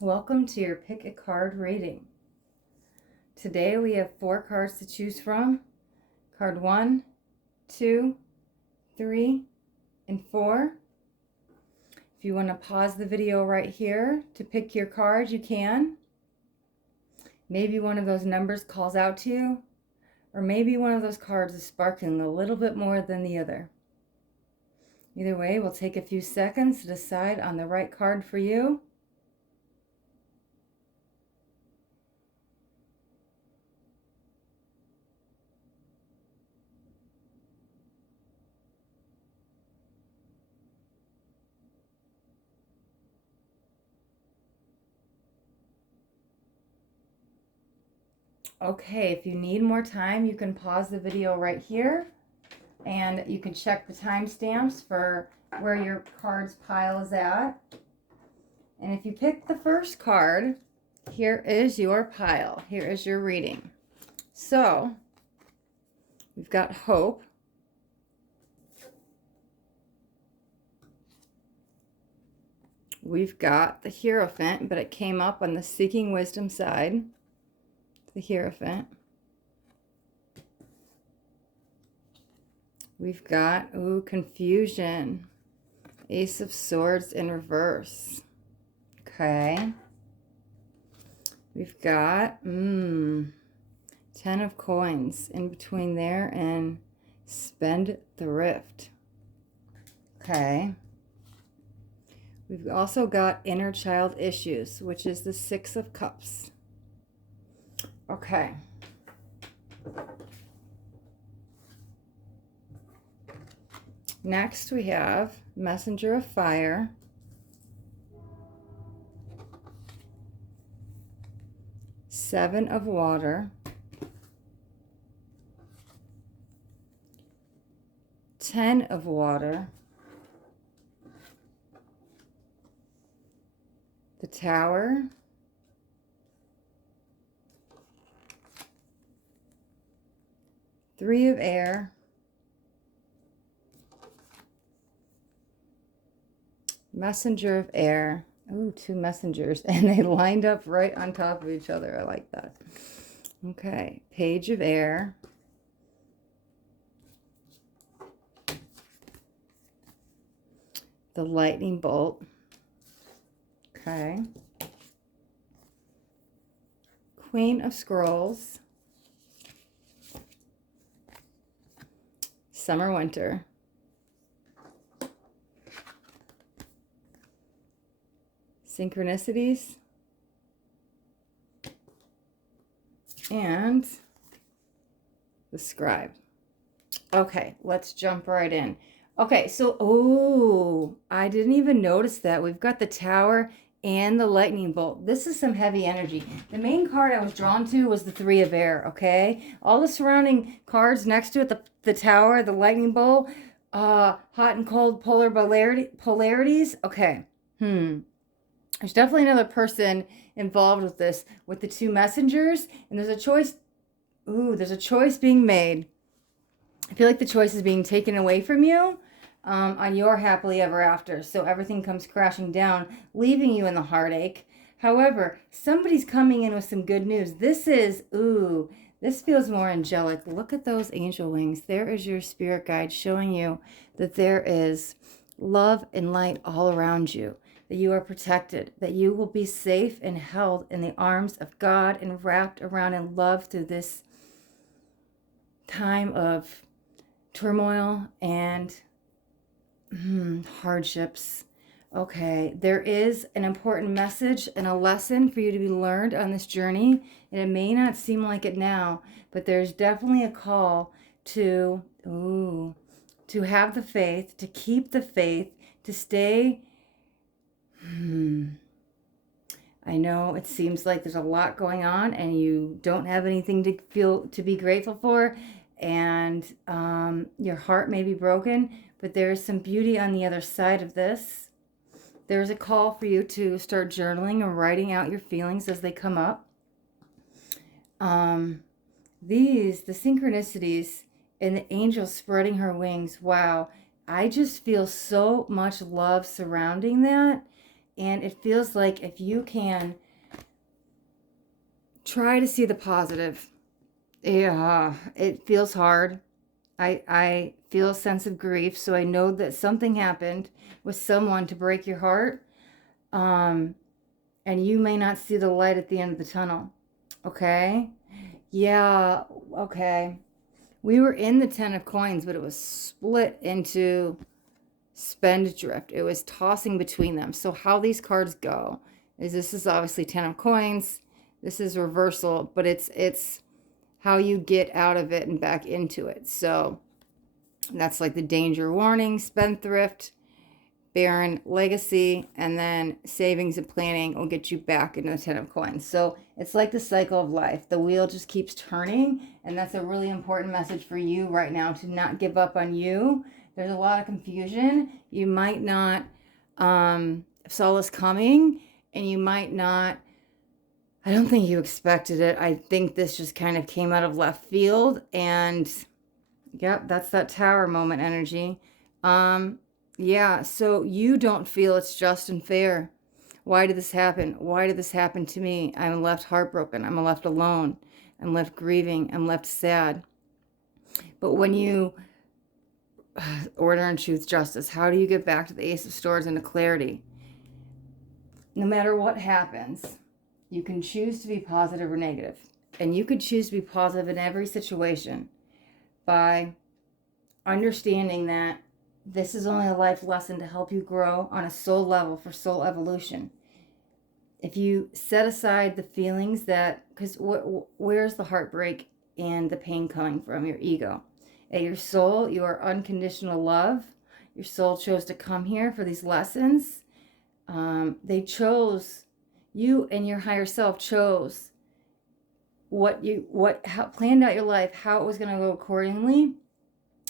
Welcome to your pick a card reading. Today we have 4 cards to choose from. Card 1, 2, 3, and 4. If you want to pause the video right here to pick your card, you can. Maybe one of those numbers calls out to you, or maybe one of those cards is sparkling a little bit more than the other. Either way, we'll take a few seconds to decide on the right card for you. Okay, if you need more time, you can pause the video right here and you can check the timestamps for where your cards pile is at. And if you pick the first card, here is your pile. Here is your reading. So, we've got hope. We've got the Hierophant, but it came up on the Seeking Wisdom side. The Hierophant. We've got, confusion. Ace of Swords in reverse. Okay. We've got, 10 of coins in between there and Spendthrift. Okay. We've also got inner child issues, which is the 6 of Cups. Okay. Next we have Messenger of Fire. Seven of Water. 10 of Water. The Tower. Three of Air. Messenger of Air. Ooh, 2 messengers. And they lined up right on top of each other. I like that. Okay. Page of Air. The Lightning Bolt. Okay. Queen of Scrolls. Summer, Winter. Synchronicities. And the Scribe. Okay, let's jump right in. Okay, so, I didn't even notice that. We've got the Tower and the Lightning Bolt. This is some heavy energy. The main card I was drawn to was the 3 of Air, okay? All the surrounding cards next to it, the Tower, the Lightning Bolt, hot and cold polar polarities. Okay, There's definitely another person involved with this, with the 2 messengers, and there's a choice. There's a choice being made. I feel like the choice is being taken away from you on your happily ever after. So everything comes crashing down, leaving you in the heartache. However, somebody's coming in with some good news. This feels more angelic. Look at those angel wings. There is your spirit guide showing you that there is love and light all around you, that you are protected, that you will be safe and held in the arms of God and wrapped around in love through this time of turmoil and hardships. Okay, there is an important message and a lesson for you to be learned on this journey, and it may not seem like it now, but there's definitely a call to have the faith, to keep the faith, to stay. I know it seems like there's a lot going on and you don't have anything to be grateful for, and your heart may be broken, but there's some beauty on the other side of this. There's a call for you to start journaling and writing out your feelings as they come up. The synchronicities and the angel spreading her wings. Wow. I just feel so much love surrounding that. And it feels like if you can try to see the positive. Yeah, it feels hard. I feel a sense of grief, so I know that something happened with someone to break your heart. And you may not see the light at the end of the tunnel. Okay? Yeah, okay. We were in the 10 of coins, but it was split into spendthrift. It was tossing between them. So how these cards go is this is obviously 10 of coins. This is reversal, but it's how you get out of it and back into it. So that's like the danger warning, spendthrift, barren, legacy, and then savings and planning will get you back into the 10 of coins. So it's like the cycle of life. The wheel just keeps turning, and that's a really important message for you right now, to not give up on you. There's a lot of confusion. You might not saw this coming, and you might not, I don't think you expected it. I think this just kind of came out of left field, and yep, that's that tower moment energy. Yeah, so you don't feel it's just and fair. Why did this happen? Why did this happen to me? I'm left heartbroken. I'm left alone. I'm left grieving. I'm left sad. But when you order and choose justice, how do you get back to the Ace of Swords and to clarity? No matter what happens, you can choose to be positive or negative. And you could choose to be positive in every situation by understanding that this is only a life lesson to help you grow on a soul level for soul evolution. If you set aside the feelings that, because where's the heartbreak and the pain coming from? Your ego. At your soul, you are unconditional love. Your soul chose to come here for these lessons. They chose, you and your higher self chose how planned out your life, how it was going to go accordingly,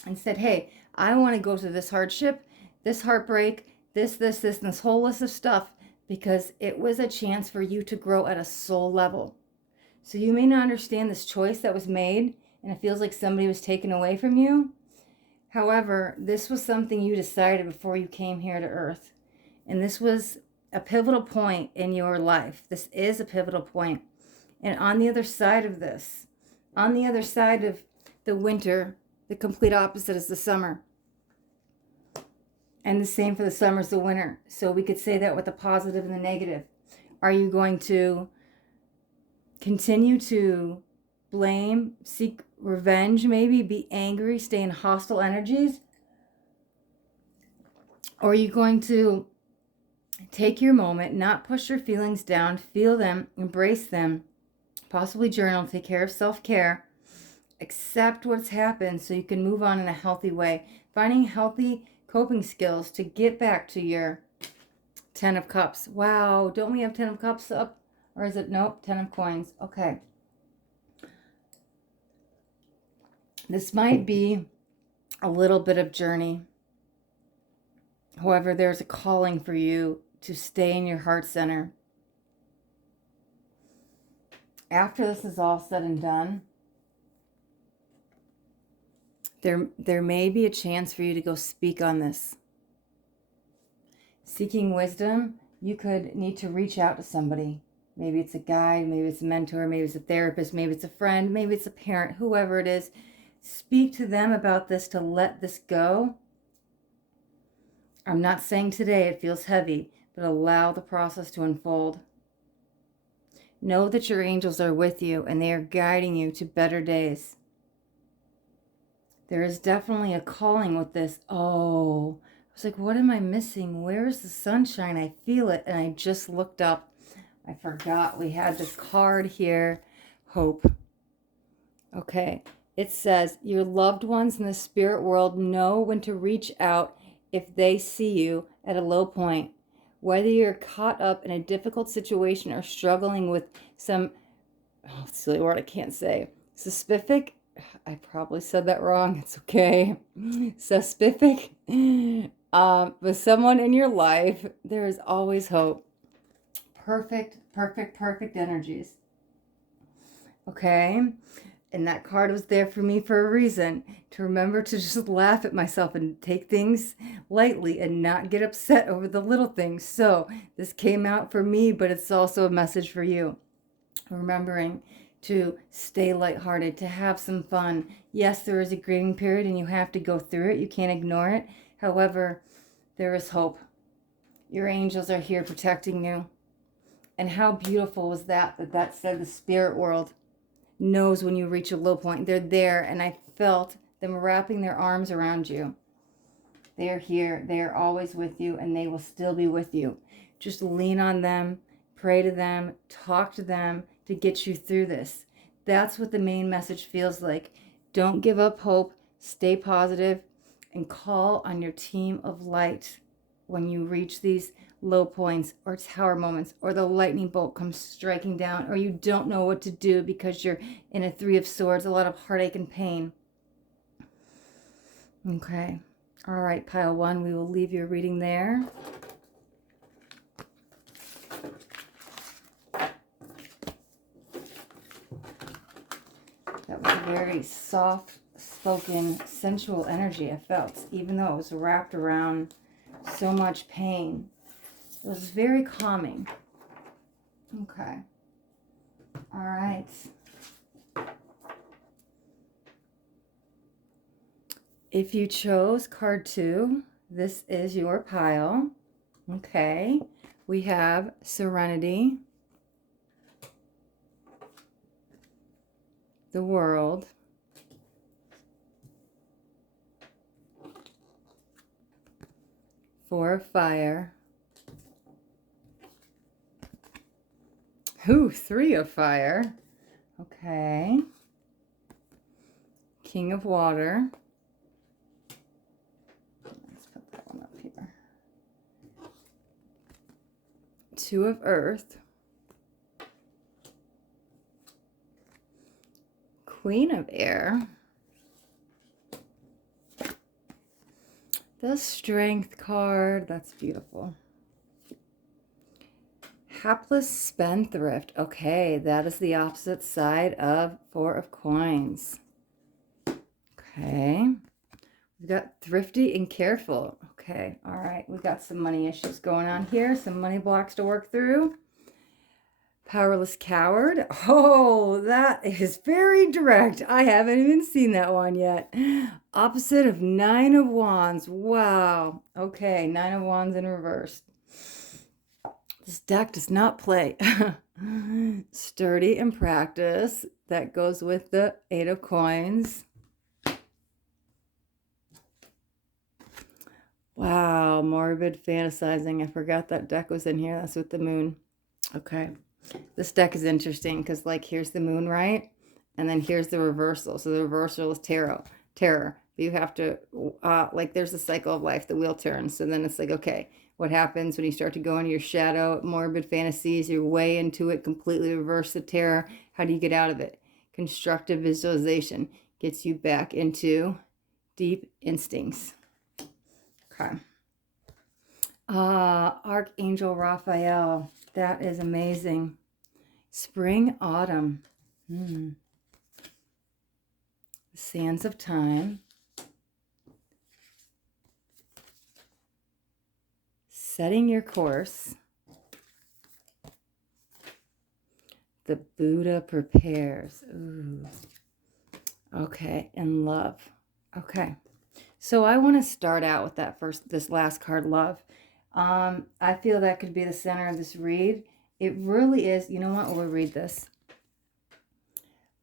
and said, hey, I want to go through this hardship, this heartbreak, this whole list of stuff, because it was a chance for you to grow at a soul level. So you may not understand this choice that was made, and it feels like somebody was taken away from you. However, this was something you decided before you came here to Earth. And this was a pivotal point in your life. This is a pivotal point. And on the other side of this, on the other side of the winter, the complete opposite is the summer. And the same for the summer as the winter. So we could say that with the positive and the negative. Are you going to continue to blame, seek revenge, maybe be angry, stay in hostile energies? Or are you going to take your moment, not push your feelings down, feel them, embrace them, possibly journal, take care of self-care, accept what's happened so you can move on in a healthy way, finding healthy coping skills to get back to your 10 of Cups. Wow, don't we have 10 of Cups up? Or is it, nope, 10 of Coins. Okay. This might be a little bit of journey. However, there's a calling for you to stay in your heart center. After this is all said and done, there may be a chance for you to go speak on this. Seeking wisdom, you could need to reach out to somebody. Maybe it's a guide, maybe it's a mentor, maybe it's a therapist, maybe it's a friend, maybe it's a parent, whoever it is. Speak to them about this to let this go. I'm not saying today it feels heavy, but allow the process to unfold. Know that your angels are with you and they are guiding you to better days. There is definitely a calling with this. Oh, I was like, what am I missing? Where's the sunshine? I feel it. And I just looked up. I forgot we had this card here. Hope. Okay. It says, your loved ones in the spirit world know when to reach out if they see you at a low point. Whether you're caught up in a difficult situation or struggling with some, silly word I can't say, specific, I probably said that wrong, it's okay, specific, with someone in your life, there is always hope. Perfect energies. Okay, And that card was there for me for a reason, to remember to just laugh at myself and take things lightly and not get upset over the little things. So this came out for me, but it's also a message for you. Remembering to stay lighthearted, to have some fun. Yes, there is a grieving period and you have to go through it. You can't ignore it. However, there is hope. Your angels are here protecting you. And how beautiful was that said the spirit world knows when you reach a low point. They're there, and I felt them wrapping their arms around you. They are here. They are always with you, and they will still be with you. Just lean on them, pray to them, talk to them to get you through this. That's what the main message feels like. Don't give up hope. Stay positive, and call on your team of light when you reach these low points or tower moments, or the lightning bolt comes striking down, or you don't know what to do because you're in a 3 of Swords, a lot of heartache and pain. Okay. All right, pile 1, we will leave your reading there. That was a very soft-spoken, sensual energy I felt, even though it was wrapped around so much pain. It was very calming. Okay. All right. If you chose card 2, this is your pile. Okay. We have Serenity, the World, Four of Fire, ooh, 3 of Fire, okay, King of Water, let's put that one up here, 2 of Earth, Queen of Air, the Strength card, that's beautiful. Hapless Spendthrift. Okay, that is the opposite side of 4 of Coins. Okay. We've got Thrifty and Careful. Okay, all right. We've got some money issues going on here. Some money blocks to work through. Powerless Coward. Oh, that is very direct. I haven't even seen that one yet. Opposite of 9 of Wands. Wow. Okay, 9 of Wands in reverse. This deck does not play. Sturdy and practice. That goes with the 8 of Coins. Wow, morbid fantasizing. I forgot that deck was in here. That's with the moon. Okay. This deck is interesting because, like, here's the moon, right? And then here's the reversal. So the reversal is terror. You have to, like, there's a cycle of life. The wheel turns. So then it's like, okay, what happens when you start to go into your shadow, morbid fantasies, you're way into it, completely reverse the terror. How do you get out of it? Constructive visualization gets you back into deep instincts. Okay. Archangel Raphael. That is amazing. Spring, autumn. Sands of Time. Setting your course. The Buddha prepares. Ooh. Okay, and love. Okay. So I want to start out with this last card, love. I feel that could be the center of this read. It really is. You know what? We'll read this.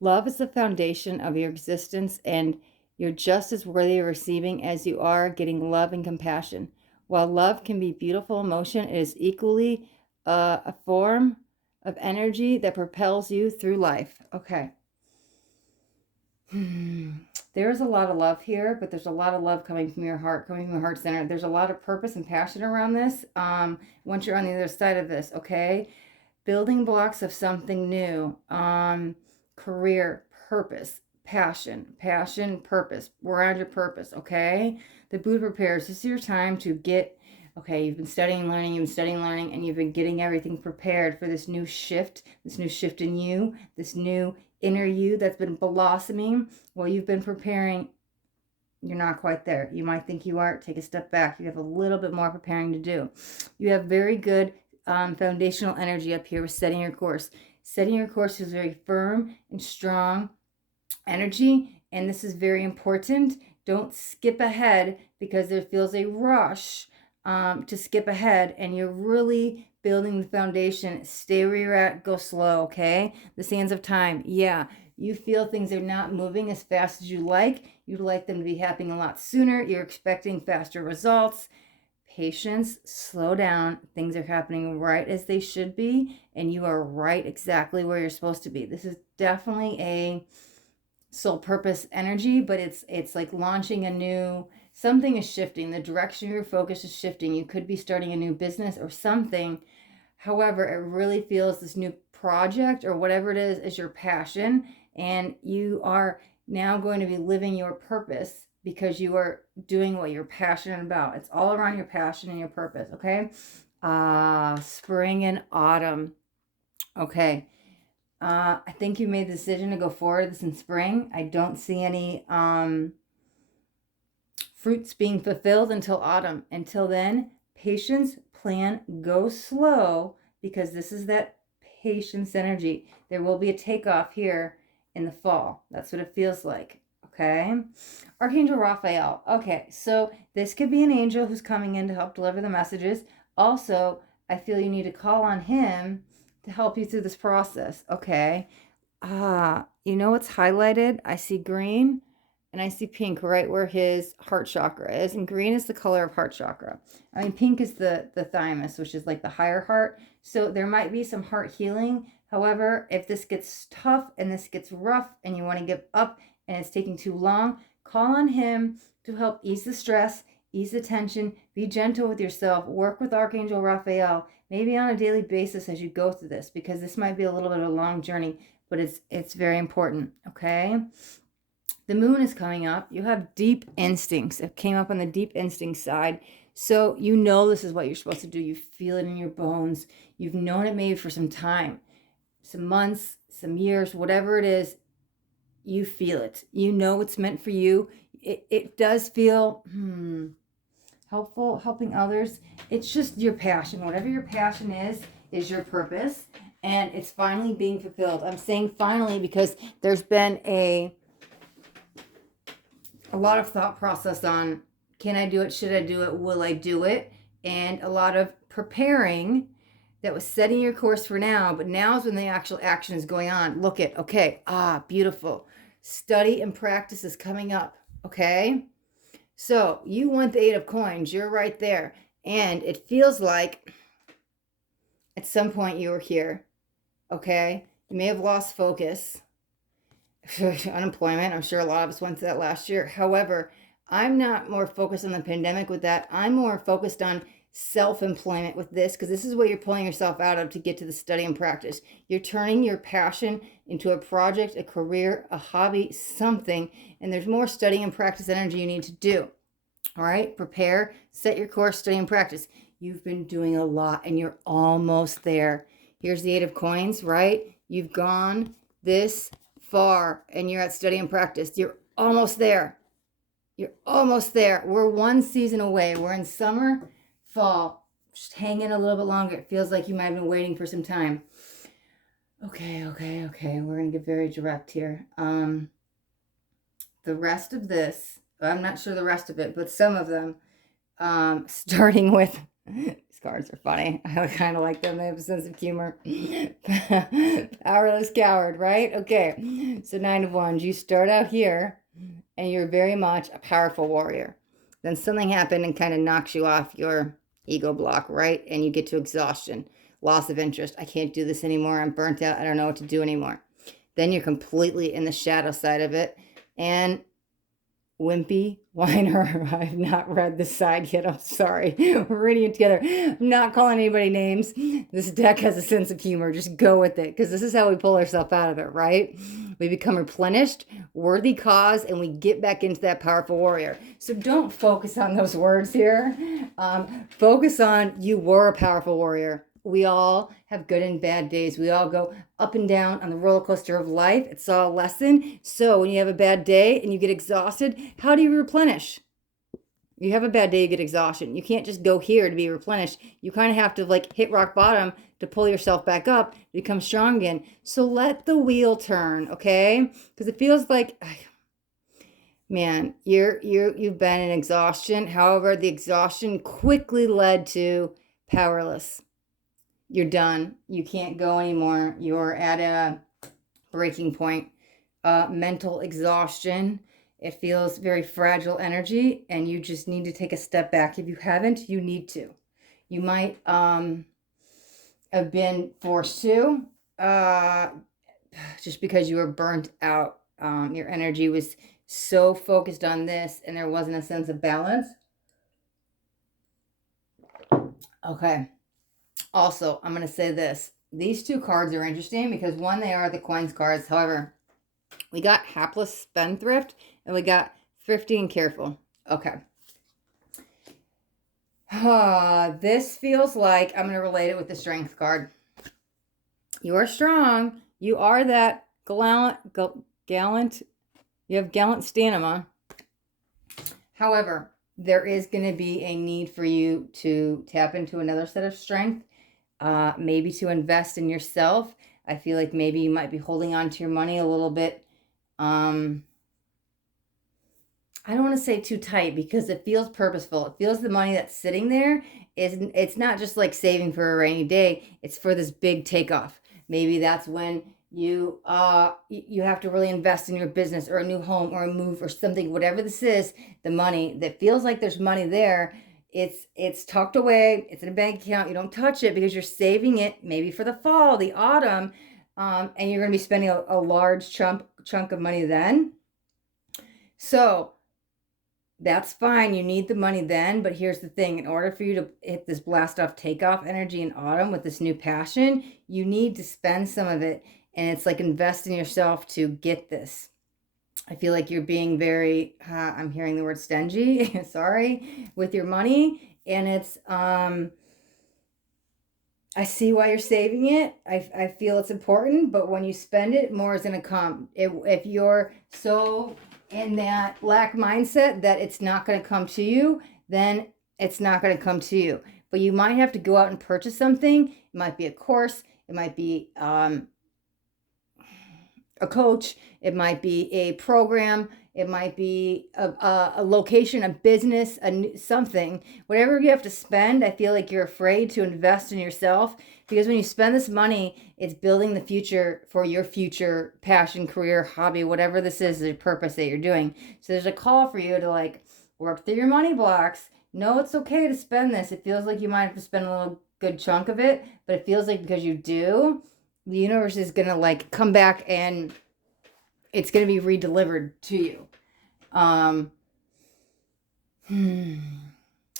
Love is the foundation of your existence, and you're just as worthy of receiving as you are getting love and compassion. While love can be beautiful emotion, it is equally a form of energy that propels you through life. Okay. There's a lot of love here, but there's a lot of love coming from your heart, coming from your heart center. There's a lot of purpose and passion around this. Once you're on the other side of this, okay? Building blocks of something new. Career, purpose, passion, purpose. We're on your purpose, okay? The Buddha prepares. This is your time to get, okay, you've been studying, learning, and you've been getting everything prepared for this new shift in you, this new inner you that's been blossoming while you've been preparing. You're not quite there. You might think you are. Take a step back. You have a little bit more preparing to do. You have very good foundational energy up here with setting your course. Setting your course is very firm and strong energy, and this is very important. Don't skip ahead because there feels a rush to skip ahead, and you're really building the foundation. Stay where you're at. Go slow, okay? The sands of time. Yeah, you feel things are not moving as fast as you like. You'd like them to be happening a lot sooner. You're expecting faster results. Patience, slow down. Things are happening right as they should be, and you are right exactly where you're supposed to be. This is definitely a soul purpose energy, but it's like launching a new, something is shifting. The direction of your focus is shifting. You could be starting a new business or something. However, it really feels this new project or whatever it is your passion, and you are now going to be living your purpose because you are doing what you're passionate about. It's all around your passion and your purpose, okay? Spring and autumn. Okay. I think you made the decision to go forward this in spring. I don't see any fruits being fulfilled until autumn. Until then, patience, plan, go slow, because this is that patience energy. There will be a takeoff here in the fall. That's what it feels like. Okay. Archangel Raphael. Okay, so this could be an angel who's coming in to help deliver the messages. Also, I feel you need to call on him to help you through this process. Okay. You know what's highlighted? I see green and I see pink right where his heart chakra is. And green is the color of heart chakra. I mean, pink is the thymus, which is like the higher heart. So there might be some heart healing. However, if this gets tough and this gets rough and you want to give up and it's taking too long, call on him to help ease the stress, ease the tension, be gentle with yourself, work with Archangel Raphael, maybe on a daily basis as you go through this, because this might be a little bit of a long journey, but it's very important, okay? The moon is coming up. You have deep instincts. It came up on the deep instinct side. So you know this is what you're supposed to do. You feel it in your bones. You've known it maybe for some time, some months, some years, whatever it is, you feel it. You know it's meant for you. It does feel helpful, helping others. It's just your passion. Whatever your passion is your purpose. And it's finally being fulfilled. I'm saying finally because there's been a lot of thought process on, can I do it? Should I do it? Will I do it? And a lot of preparing that was setting your course for now, but now is when the actual action is going on. Look at, okay, beautiful. Study and practice is coming up, okay? So you want the 8 of coins. You're right there. And it feels like at some point you were here, okay? You may have lost focus. Unemployment, I'm sure a lot of us went through that last year. However, I'm not more focused on the pandemic with that. I'm more focused on self-employment with this, because this is what you're pulling yourself out of to get to the study and practice. You're turning your passion into a project, a career, a hobby, something, and there's more study and practice energy you need to do. All right, prepare, set your course, study and practice. You've been doing a lot and you're almost there. Here's the 8 of coins, right? You've gone this far and you're at study and practice. You're almost there. You're almost there. We're one season away. We're in summer, fall. Just hang in a little bit longer. It feels like you might have been waiting for some time. Okay. We're going to get very direct here. The rest of this, I'm not sure the rest of it, but some of them, starting with, these cards are funny. I kind of like them. They have a sense of humor. Powerless coward, right? Okay. So 9 of Wands, you start out here and you're very much a powerful warrior. Then something happened and kind of knocks you off your ego block, right? And you get to exhaustion, loss of interest. I can't do this anymore. I'm burnt out. I don't know what to do anymore. Then you're completely in the shadow side of it. And wimpy whiner. I've not read this side yet. I'm sorry. We're reading it together. I'm not calling anybody names. This deck has a sense of humor. Just go with it, because this is how we pull ourselves out of it, right? We become replenished, worthy cause, and we get back into that powerful warrior. So don't focus on those words here. Focus on you were a powerful warrior. we all have good and bad days. We all go up and down on the roller coaster of life. It's all a lesson. So when you have a bad day and you get exhausted, how do you replenish? You have a bad day, you get exhaustion. You can't just go here to be replenished. You kind of have to like hit rock bottom to pull yourself back up, become strong again. So let the wheel turn, okay? Because it feels like, man, you've been in exhaustion. However, the exhaustion quickly led to powerless. You're done. You can't go anymore. You're at a breaking point. Mental exhaustion. It feels very fragile energy, and you just need to take a step back. If you haven't, you need to. You might have been forced to, just because you were burnt out. Your energy was so focused on this, and there wasn't a sense of balance. Okay. Also, I'm going to say this. These two cards are interesting because, one, they are the coins cards. However, we got hapless spendthrift and we got thrifty and careful. Okay. This feels like, I'm going to relate it with the strength card. You are strong. You are that gallant. You have gallant stamina. However, there is going to be a need for you to tap into another set of strength. Maybe to invest in yourself. I feel like maybe you might be holding on to your money a little bit. I don't want to say too tight because it feels purposeful. It feels the money that's sitting there it's not just like saving for a rainy day. It's for this big takeoff. Maybe that's when you have to really invest in your business or a new home or a move or something. Whatever this is, the money that feels like there's money there. It's tucked away. It's in a bank account. You don't touch it because you're saving it maybe for the fall, the autumn, and you're going to be spending a large chunk of money then. So that's fine. You need the money then, but here's the thing. In order for you to hit this blast off takeoff energy in autumn with this new passion, you need to spend some of it, and it's like invest in yourself to get this. I feel like you're being very, I'm hearing the word stingy, sorry, with your money. And it's, I see why you're saving it. I feel it's important, but when you spend it, more is going to come. If you're so in that lack mindset that it's not going to come to you, then it's not going to come to you. But you might have to go out and purchase something. It might be a course. It might be, a coach, it might be a program, it might be a location, a business, something. Whatever you have to spend, I feel like you're afraid to invest in yourself, because when you spend this money, it's building the future for your future passion, career, hobby, whatever this is, the purpose that you're doing. So there's a call for you to like work through your money blocks. No, it's okay to spend this. It feels like you might have to spend a little good chunk of it, but it feels like because you do, the universe is going to like come back and it's going to be redelivered to you.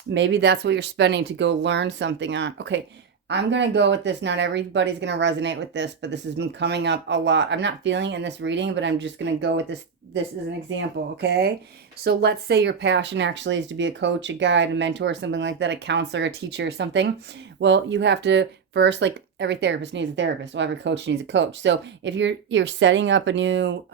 Maybe that's what you're spending to go learn something on. Okay, I'm going to go with this. Not everybody's going to resonate with this, but this has been coming up a lot. I'm not feeling it in this reading, but I'm just going to go with this. This is an example, okay? So let's say your passion actually is to be a coach, a guide, a mentor, something like that, a counselor, a teacher, or something. Well, you have to first, like every therapist needs a therapist, well, every coach needs a coach. So if you're setting up a new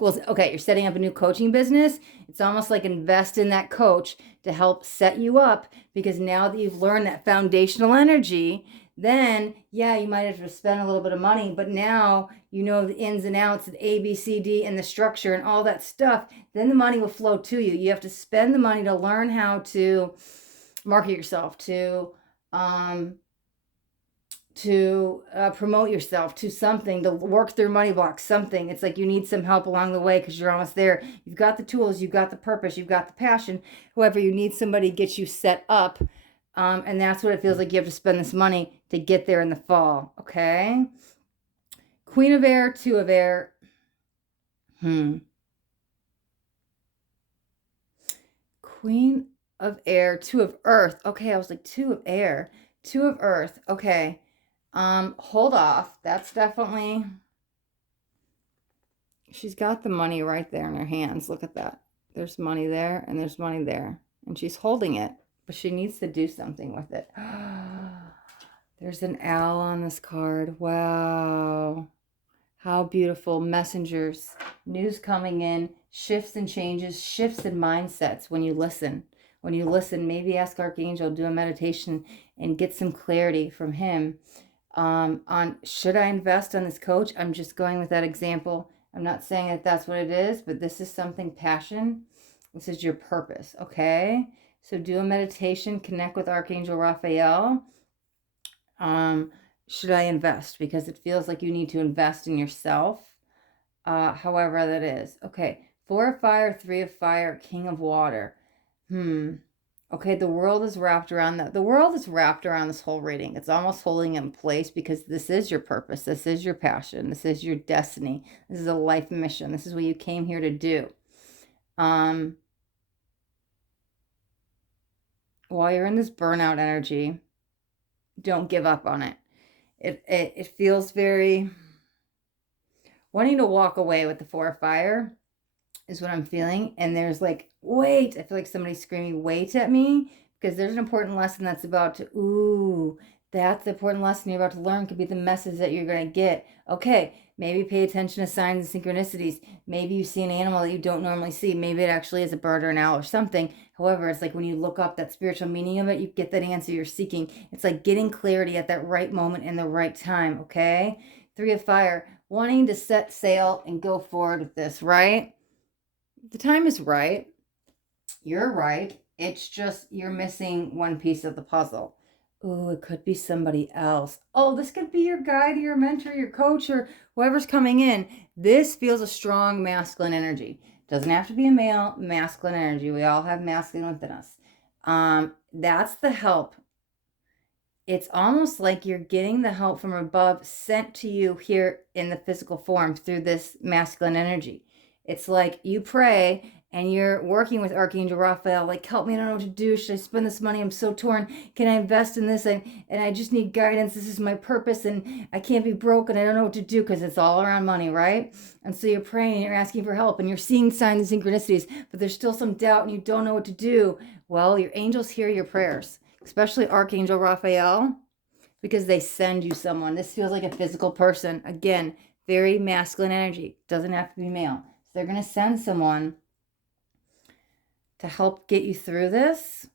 you're setting up a new coaching business, it's almost like invest in that coach to help set you up, because now that you've learned that foundational energy, then yeah, you might have to spend a little bit of money, but now you know the ins and outs of A, B, C, D, and the structure and all that stuff. Then the money will flow to you. You have to spend the money to learn how to market yourself, to promote yourself, to something, to work through money blocks, something. It's like you need some help along the way because you're almost there. You've got the tools, you've got the purpose, you've got the passion. However, you need somebody to get you set up. And that's what it feels like. You have to spend this money to get there in the fall. Okay. Queen of Air, Two of Air. Queen of Air, Two of Earth. Okay, I was like, Two of Air, Two of Earth. Okay. Hold off. That's definitely, she's got the money right there in her hands. Look at that. There's money there and there's money there. And she's holding it, but she needs to do something with it. There's an owl on this card. Wow. How beautiful. Messengers. News coming in. Shifts and changes. Shifts in mindsets when you listen. When you listen, maybe ask Archangel, do a meditation and get some clarity from him on should I invest on this coach? I'm just going with that example. I'm not saying that that's what it is, but this is something passion. This is your purpose, okay? So do a meditation, connect with Archangel Raphael. Should I invest? Because it feels like you need to invest in yourself, however that is. Okay, 4 of fire, 3 of fire, king of water. Okay, the world is wrapped around that. The world is wrapped around this whole reading. It's almost holding in place because this is your purpose. This is your passion. This is your destiny. This is a life mission. This is what you came here to do. While you're in this burnout energy, don't give up on it. It feels very wanting to walk away with the 4 of fire is what I'm feeling. And there's like, wait, I feel like somebody's screaming, wait at me, because there's an important lesson that's about to, that's the important lesson you're about to learn. Could be the message that you're going to get. Okay, maybe pay attention to signs and synchronicities. Maybe you see an animal that you don't normally see. Maybe it actually is a bird or an owl or something. However, it's like when you look up that spiritual meaning of it, you get that answer you're seeking. It's like getting clarity at that right moment and the right time, okay? 3 of fire, wanting to set sail and go forward with this, right? The time is right. You're right. It's just you're missing one piece of the puzzle. Oh, it could be somebody else. Oh, this could be your guide, your mentor, your coach, or whoever's coming in. This feels a strong masculine energy. Doesn't have to be a male, masculine energy. We all have masculine within us. That's the help. It's almost like you're getting the help from above sent to you here in the physical form through this masculine energy. It's like you pray and you're working with Archangel Raphael, like, help me, I don't know what to do. Should I spend this money? I'm so torn. Can I invest in this? And I just need guidance. This is my purpose and I can't be broke and I don't know what to do because it's all around money, right? And so you're praying and you're asking for help and you're seeing signs and synchronicities, but there's still some doubt and you don't know what to do. Well, your angels hear your prayers, especially Archangel Raphael, because they send you someone. This feels like a physical person. Again, very masculine energy. Doesn't have to be male. So they're going to send someone to help get you through this.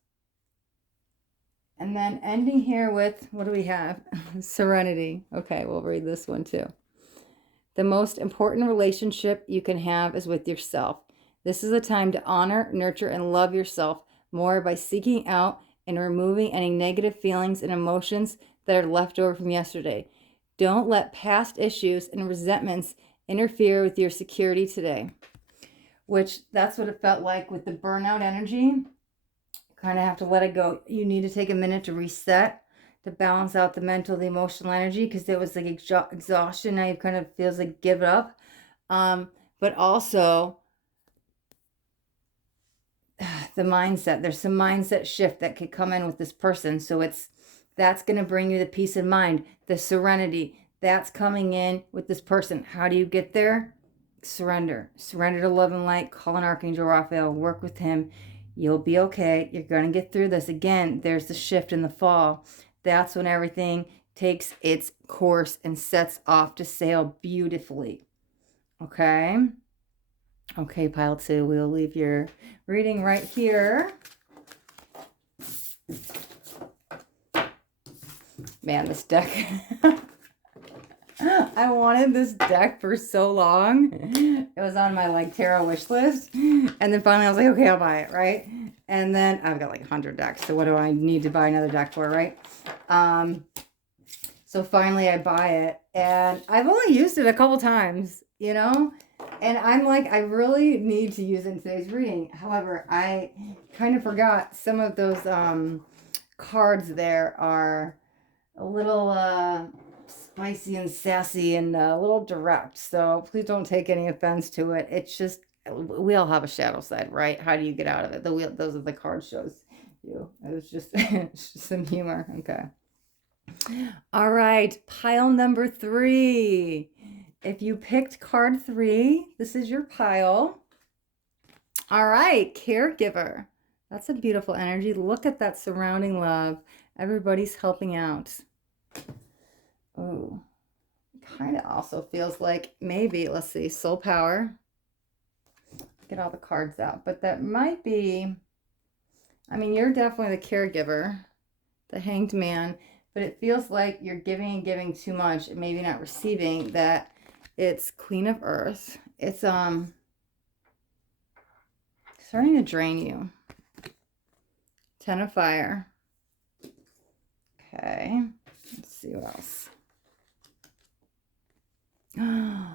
And then ending here with, what do we have? Serenity. Okay, we'll read this one too. The most important relationship you can have is with yourself. This is a time to honor, nurture, and love yourself more by seeking out and removing any negative feelings and emotions that are left over from yesterday. Don't let past issues and resentments interfere with your security today. Which, that's what it felt like with the burnout energy. Kind of have to let it go. You need to take a minute to reset, to balance out the mental, the emotional energy, because there was like exhaustion. Now you kind of feels like give up. But also the mindset. There's some mindset shift that could come in with this person. So that's going to bring you the peace of mind, the serenity. That's coming in with this person. How do you get there? Surrender to love and light. Call an Archangel Raphael, work with him. You'll be okay. You're going to get through this. Again, there's the shift in the fall. That's when everything takes its course and sets off to sail beautifully. Okay, pile 2, we'll leave your reading right here. Man, this deck I wanted this deck for so long. It was on my like tarot wish list. And then finally I was like, okay, I'll buy it, right? And then I've got like 100 decks. So what do I need to buy another deck for, right? So finally I buy it. And I've only used it a couple times, you know? And I'm like, I really need to use it in today's reading. However, I kind of forgot some of those cards there are a little spicy and sassy and a little direct. So please don't take any offense to it. It's just, we all have a shadow side, right? How do you get out of it? Those are the card shows you. It was just, it's just some humor. Okay. All right. Pile number 3. If you picked card 3, this is your pile. All right. Caregiver. That's a beautiful energy. Look at that surrounding love. Everybody's helping out. Ooh, kind of also feels like maybe, let's see, soul power. Get all the cards out, but that might be, I mean, you're definitely the caregiver, the hanged man, but it feels like you're giving and giving too much and maybe not receiving that. It's Queen of Earth. It's starting to drain you. Ten of Fire. Okay, let's see what else. I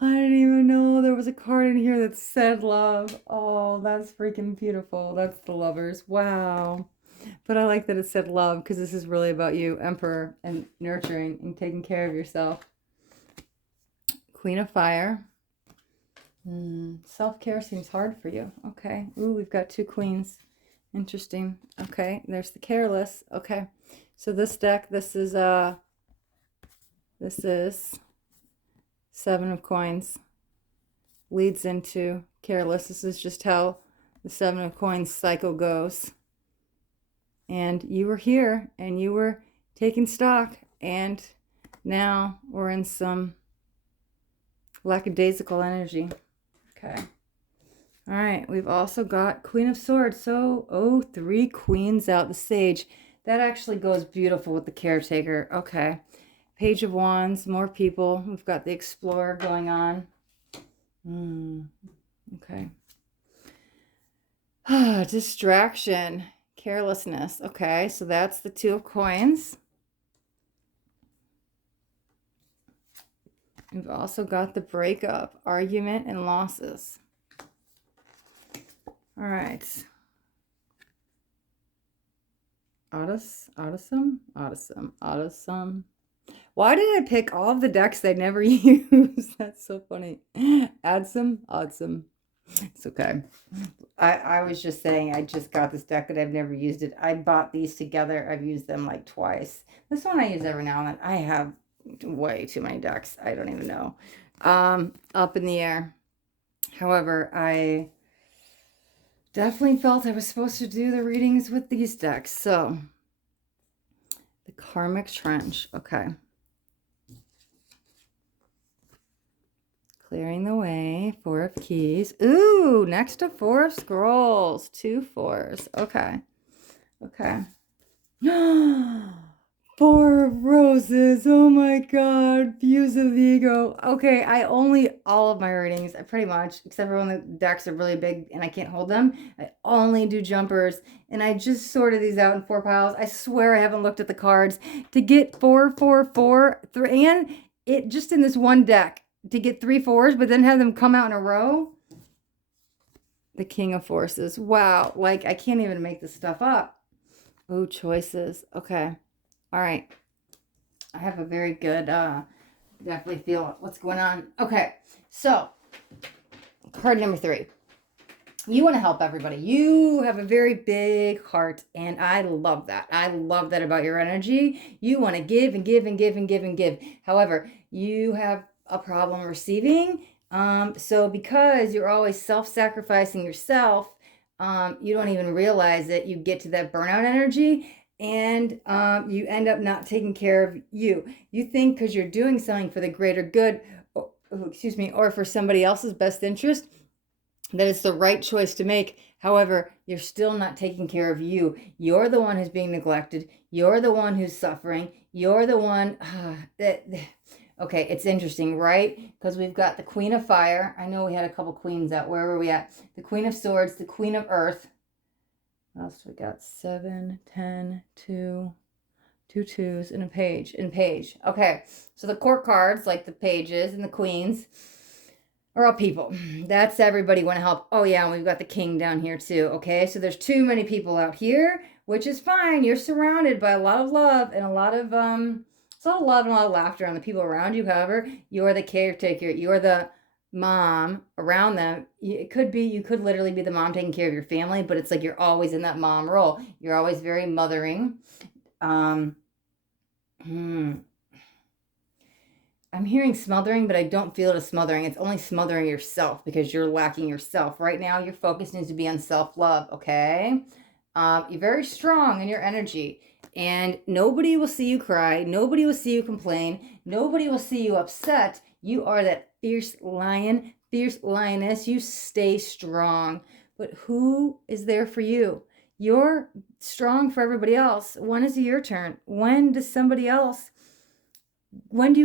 didn't even know there was a card in here that said love. Oh, that's freaking beautiful. That's the Lovers. Wow. But I like that it said love because this is really about you, Emperor, and nurturing and taking care of yourself. Queen of Fire. Self-care seems hard for you. Okay. Ooh, we've got 2 queens. Interesting. Okay. There's the Careless. Okay. So this deck, this is 7 of Coins. Leads into Careless. This is just how the 7 of Coins cycle goes. And you were here and you were taking stock, and now we're in some lackadaisical energy. Okay. All right. We've also got Queen of Swords. So, 3 queens out. The Sage. That actually goes beautiful with the Caretaker. Okay. Page of Wands. More people. We've got the Explorer going on. Okay. Distraction. Carelessness. Okay. So that's the 2 of Coins. We've also got the Breakup, Argument, and Losses. All right. Autism. Why did I pick all of the decks I never use? That's so funny. Awesome. It's okay. I was just saying I just got this deck and I've never used it. I bought these together. I've used them like twice. This one I use every now and then. I have way too many decks. I don't even know. Up in the air. However, I definitely felt I was supposed to do the readings with these decks. So, the Karmic Trench. Okay. Clearing the way. 4 of Keys. Ooh, next to 4 of Scrolls. 2 4s. Okay. 4 of Roses. Oh my God. Views of the Ego. Okay, all of my readings, pretty much, except for when the decks are really big and I can't hold them, I only do jumpers. And I just sorted these out in 4 piles. I swear I haven't looked at the cards. To get 4, 4, 4, 3, and it just in this one deck, to get 3 4s, but then have them come out in a row. The King of Forces. Wow. Like, I can't even make this stuff up. Oh, choices. Okay. All right. I have a very good, definitely feel what's going on. Okay. So, card number 3. You want to help everybody. You have a very big heart, and I love that. I love that about your energy. You want to give and give and give and give and give. However, you have a problem receiving. So because you're always self-sacrificing yourself, you don't even realize it. You get to that burnout energy, and you end up not taking care of you. You think because you're doing something for the greater good, or for somebody else's best interest, that it's the right choice to make. However, you're still not taking care of you. You're the one who's being neglected. You're the one who's suffering. You're the one okay, it's interesting, right? Because we've got the Queen of Fire. I know we had a couple queens out. Where were we at? The Queen of Swords, the Queen of Earth. What else we got? 7, 10, 2, 2 2s, and a page. Okay, so the court cards, like the pages and the queens, are all people. That's everybody want to help. Oh yeah, and we've got the king down here too. Okay, so there's too many people out here, which is fine. You're surrounded by a lot of love and a lot of it's a lot of love and a lot of laughter on the people around you. However, you're the caretaker. You're the mom around them. It could be, you could literally be the mom taking care of your family, but it's like you're always in that mom role. You're always very mothering. I'm hearing smothering, but I don't feel it as smothering. It's only smothering yourself because you're lacking yourself. Right now, your focus needs to be on self-love, okay? You're very strong in your energy. And nobody will see you cry. Nobody will see you complain. Nobody will see you upset. You are that fierce lion, fierce lioness. You stay strong. But who is there for you? You're strong for everybody else. When is it your turn? When do you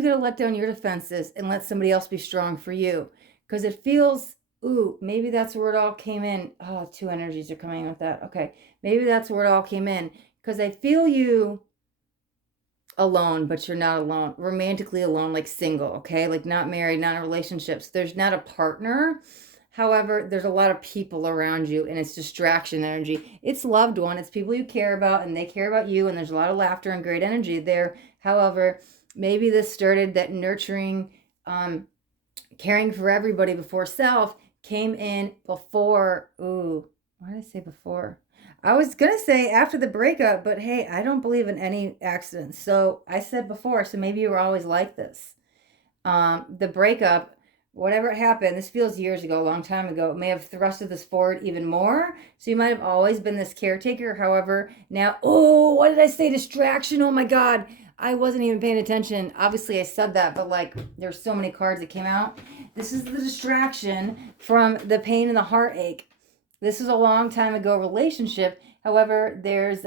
get to let down your defenses and let somebody else be strong for you? Because it feels, ooh, maybe that's where it all came in. Oh, two energies are coming with that. Okay, maybe that's where it all came in. Because I feel you alone, but you're not alone. Romantically alone, like single, okay? Like not married, not in relationships. There's not a partner. However, there's a lot of people around you, and it's distraction energy. It's loved one. It's people you care about, and they care about you, and there's a lot of laughter and great energy there. However, maybe this started that nurturing, caring for everybody before self came in before. Ooh, why did I say before? I was going to say after the breakup, but hey, I don't believe in any accidents. So I said before, so maybe you were always like this. The breakup, whatever happened, this feels years ago, a long time ago, it may have thrusted this forward even more. So you might have always been this caretaker. However, now, oh, what did I say? Distraction. Oh my God. I wasn't even paying attention. Obviously, I said that, but like there's so many cards that came out. This is the distraction from the pain and the heartache. This is a long time ago relationship. However, there's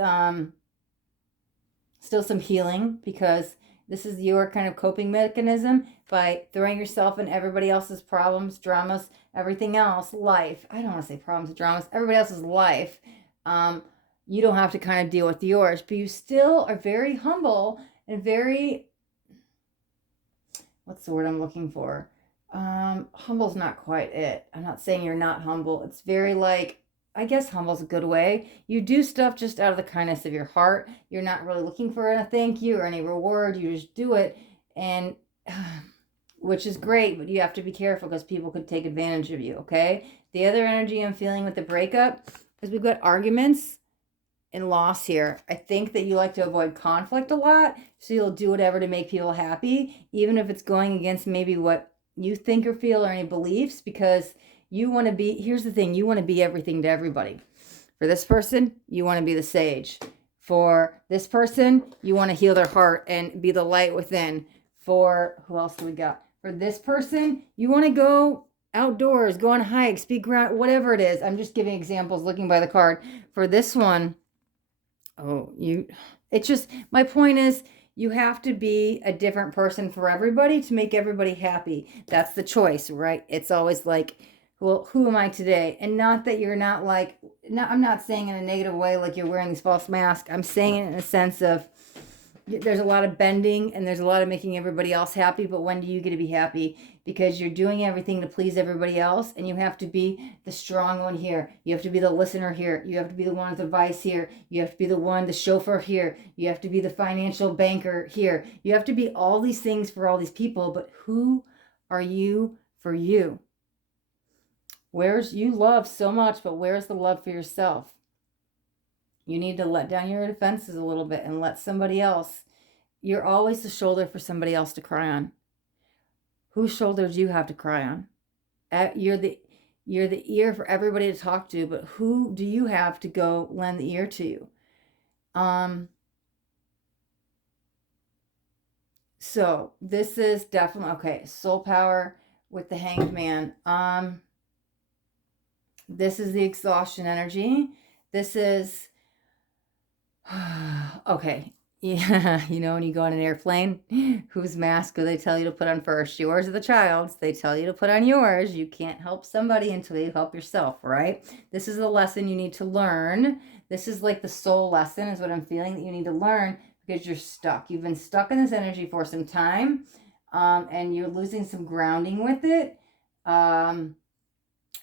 still some healing because this is your kind of coping mechanism by throwing yourself in everybody else's problems, dramas, everything else, life. I don't want to say problems, dramas, everybody else's life. You don't have to kind of deal with yours, but you still are very humble and very, what's the word I'm looking for? Humble's not quite it. I'm not saying you're not humble. It's very like, I guess humble's a good way. You do stuff just out of the kindness of your heart. You're not really looking for a thank you or any reward. You just do it, and which is great, but you have to be careful because people could take advantage of you, okay? The other energy I'm feeling with the breakup is we've got arguments and loss here. I think that you like to avoid conflict a lot, so you'll do whatever to make people happy, even if it's going against maybe what you think or feel or any beliefs, because you want to be, here's the thing, you want to be everything to everybody. For this person, you want to be the sage. For this person, you want to heal their heart and be the light within. For, who else do we got? For this person, you want to go outdoors, go on hikes, be ground, whatever it is. I'm just giving examples looking by the card. For this one, it's just, my point is, you have to be a different person for everybody to make everybody happy. That's the choice, right? It's always like, well, who am I today? And not that you're not like, no, I'm not saying in a negative way like you're wearing these false masks. I'm saying it in a sense of there's a lot of bending and there's a lot of making everybody else happy, but when do you get to be happy? Because you're doing everything to please everybody else, and you have to be the strong one here. You have to be the listener here. You have to be the one with advice here. You have to be the one, the chauffeur here. You have to be the financial banker here. You have to be all these things for all these people, but who are you for you? You love so much, but where's the love for yourself? You need to let down your defenses a little bit and let somebody else. You're always the shoulder for somebody else to cry on. Whose shoulder do you have to cry on? You're the ear for everybody to talk to, but who do you have to go lend the ear to you? So this is definitely, okay, soul power with the Hanged Man. This is the exhaustion energy. This is, okay, yeah, you know when you go on an airplane, whose mask do they tell you to put on first? Yours or the child's? They tell you to put on yours. You can't help somebody until you help yourself, right? This is the lesson you need to learn. This is like the soul lesson is what I'm feeling that you need to learn because you're stuck. You've been stuck in this energy for some time, and you're losing some grounding with it.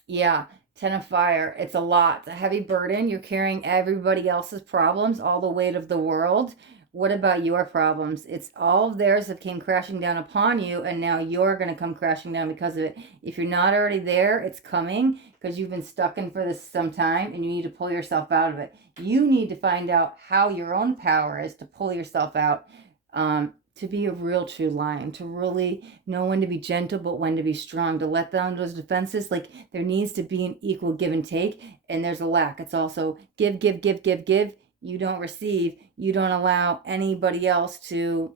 Yeah. 10 of fire. It's a lot. It's a heavy burden. You're carrying everybody else's problems, all the weight of the world. What about your problems? It's all of theirs that came crashing down upon you, and now you're going to come crashing down because of it. If you're not already there, it's coming because you've been stuck in for this some time, and you need to pull yourself out of it. You need to find out how your own power is to pull yourself out, to be a real true lion, to really know when to be gentle, but when to be strong, to let down those defenses. Like there needs to be an equal give and take, and there's a lack. It's also give, give, give, give, give. you don't receive, you don't allow anybody else to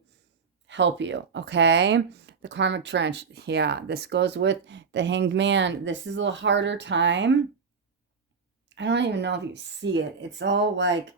help you, okay? The karmic trench, yeah, this goes with the Hanged Man. This is a little harder time. I don't even know if you see it. It's all like,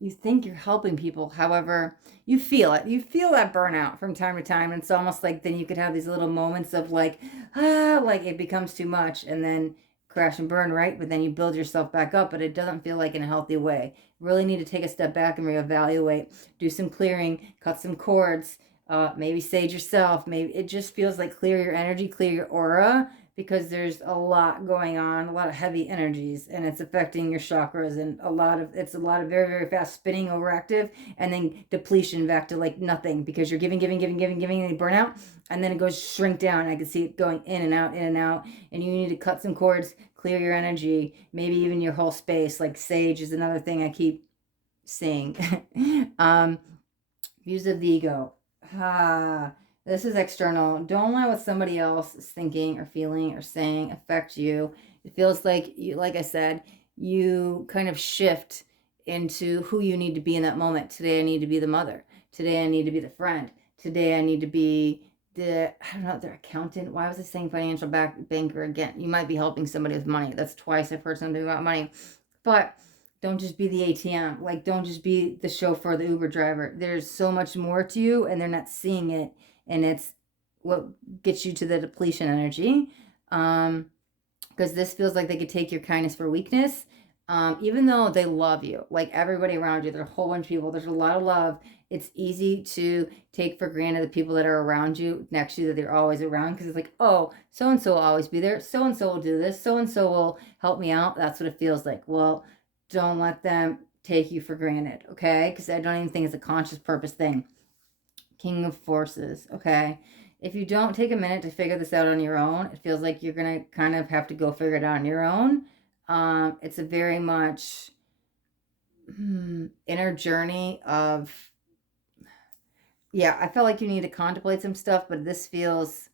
you think you're helping people. However, you feel it. You feel that burnout from time to time. And it's almost like then you could have these little moments of like, like it becomes too much and then crash and burn, right? But then you build yourself back up, but it doesn't feel like in a healthy way. Really need to take a step back and reevaluate, do some clearing, cut some cords, maybe sage yourself. Maybe it just feels like clear your energy, clear your aura, because there's a lot going on, a lot of heavy energies, and it's affecting your chakras, and it's a lot of very, very fast spinning, overactive, and then depletion back to like nothing, because you're giving, and you burn out, and then it goes shrink down. I can see it going in and out, and you need to cut some cords, clear your energy, maybe even your whole space. Like sage is another thing I keep seeing. Views of the ego. This is external. Don't let what somebody else is thinking or feeling or saying affect you. It feels like you, like I said, you kind of shift into who you need to be in that moment. Today I need to be the mother. Today I need to be the friend. Today I need to be the, I don't know, their accountant. Why was I saying financial banker again? You might be helping somebody with money. That's twice I've heard something about money. But don't just be the ATM. Like, don't just be the chauffeur, the Uber driver. There's so much more to you, and they're not seeing it. And it's what gets you to the depletion energy. Because this feels like they could take your kindness for weakness. Even though they love you, like everybody around you, there's a whole bunch of people, there's a lot of love. It's easy to take for granted the people that are around you, next to you, that they're always around, because it's like, oh, so-and-so will always be there. So-and-so will do this. So-and-so will help me out. That's what it feels like. Well, don't let them take you for granted, okay? Because I don't even think it's a conscious purpose thing. King of Forces, okay? If you don't take a minute to figure this out on your own, it feels like you're going to kind of have to go figure it out on your own. It's a very much inner journey of, yeah, I felt like you need to contemplate some stuff, but this feels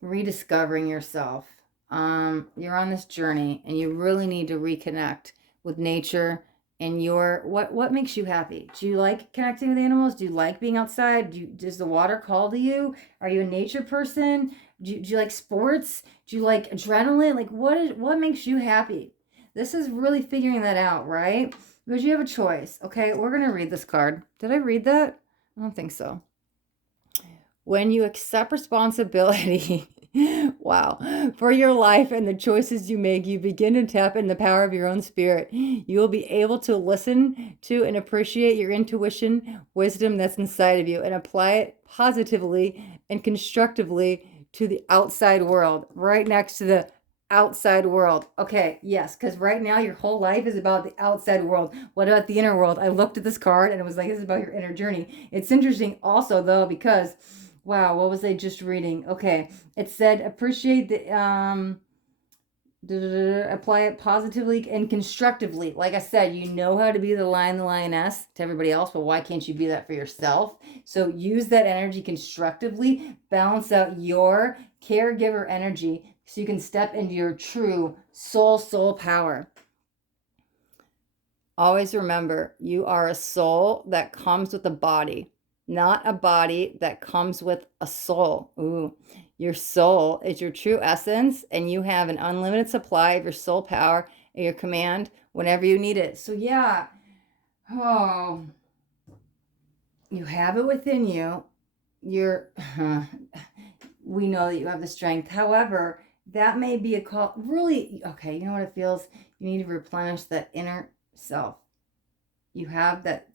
rediscovering yourself. You're on this journey and you really need to reconnect with nature and your, what makes you happy? Do you like connecting with animals? Do you like being outside? Does the water call to you? Are you a nature person? Do you like sports? Do you like adrenaline? Like what makes you happy? This is really figuring that out, right? Because you have a choice. Okay, we're going to read this card. Did I read that? I don't think so. When you accept responsibility, wow, for your life and the choices you make, you begin to tap in the power of your own spirit. You will be able to listen to and appreciate your intuition, wisdom that's inside of you, and apply it positively and constructively to the outside world, right next to the outside world. Okay, yes, because right now your whole life is about the outside world. What about the inner world? I looked at this card and it was like, this is about your inner journey. It's interesting also, though, because wow, what was I just reading? Okay, it said appreciate the apply it positively and constructively. Like I said, you know how to be the lion, the lioness to everybody else, but why can't you be that for yourself? So use that energy constructively, balance out your caregiver energy so you can step into your true soul power. Always remember, you are a soul that comes with a body, not a body that comes with a soul. Ooh, your soul is your true essence, and you have an unlimited supply of your soul power at your command whenever you need it. So yeah, oh, you have it within you. We know that you have the strength. However, that may be a call. Really, okay, you know what it feels? You need to replenish that inner self. You have that.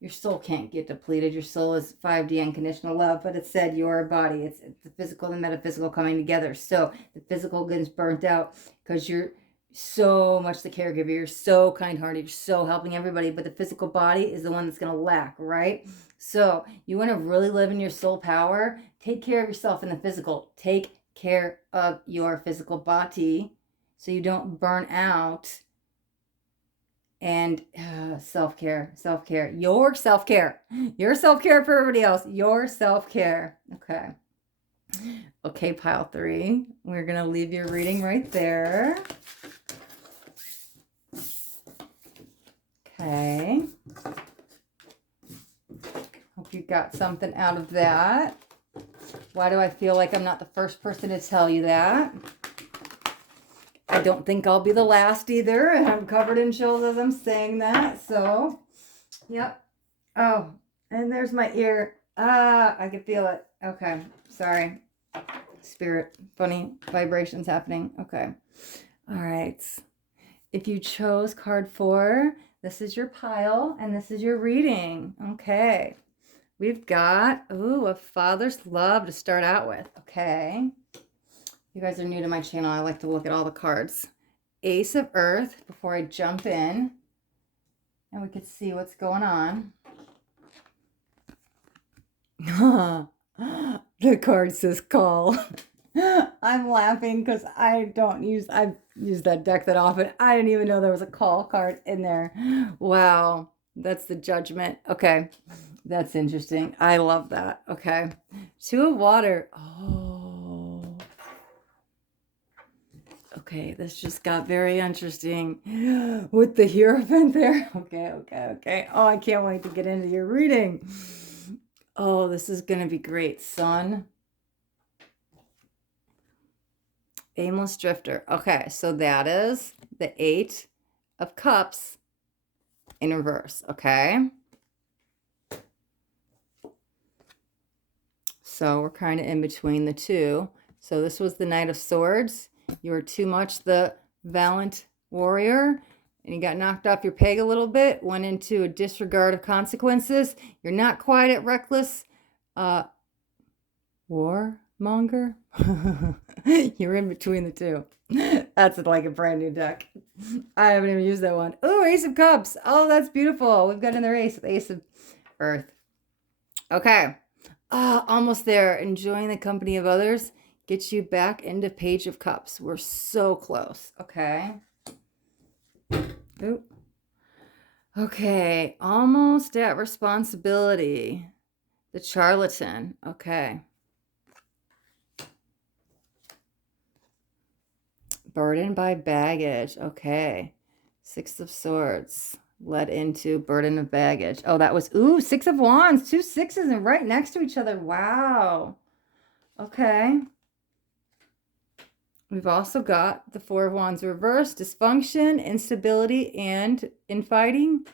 Your soul can't get depleted. Your soul is 5D unconditional love, but it said your body. It's the physical and metaphysical coming together. So the physical gets burnt out because you're so much the caregiver. You're so kind-hearted. You're so helping everybody, but the physical body is the one that's going to lack, right? So you want to really live in your soul power. Take care of yourself in the physical. Take care of your physical body so you don't burn out. And self-care, your self-care for everybody else, your self-care. Okay, pile 3, we're gonna leave your reading right there. Okay. Hope you got something out of that. Why do I feel like I'm not the first person to tell you that? I don't think I'll be the last either. I'm covered in chills as I'm saying that. So, yep. Oh, and there's my ear. Ah, I can feel it. Okay. Sorry. Spirit. Funny vibrations happening. Okay. All right. If you chose card 4, this is your pile and this is your reading. Okay. We've got, a father's love to start out with. Okay. You guys are new to my channel. I like to look at all the cards. Ace of Earth before I jump in. And we could see what's going on. The card says call. I'm laughing because I've used that deck that often. I didn't even know there was a call card in there. Wow. That's the Judgment. Okay. That's interesting. I love that. Okay. 2 of water. Oh. Okay. This just got very interesting with the Hierophant there. Okay. Oh, I can't wait to get into your reading. Oh, this is going to be great. Sun. Aimless Drifter. Okay. So that is the 8 of Cups in reverse. Okay. So we're kind of in between the two. So this was the Knight of Swords. You were too much the valiant warrior, and you got knocked off your peg a little bit, went into a disregard of consequences. You're not quite at reckless warmonger. You're in between the two. That's like a brand new deck. I haven't even used that one. Oh, Ace of Cups. Oh, that's beautiful. We've got another ace with Ace of Earth. Okay. Almost there. Enjoying the company of others gets you back into Page of Cups. We're so close. Okay. Oop. Okay. Almost at responsibility. The Charlatan. Okay. Burdened by baggage. Okay. 6 of Swords. Led into burden of baggage. Oh, that was, 6 of Wands. 2 sixes and right next to each other. Wow. Okay. We've also got the 4 of Wands reverse, dysfunction, instability, and infighting.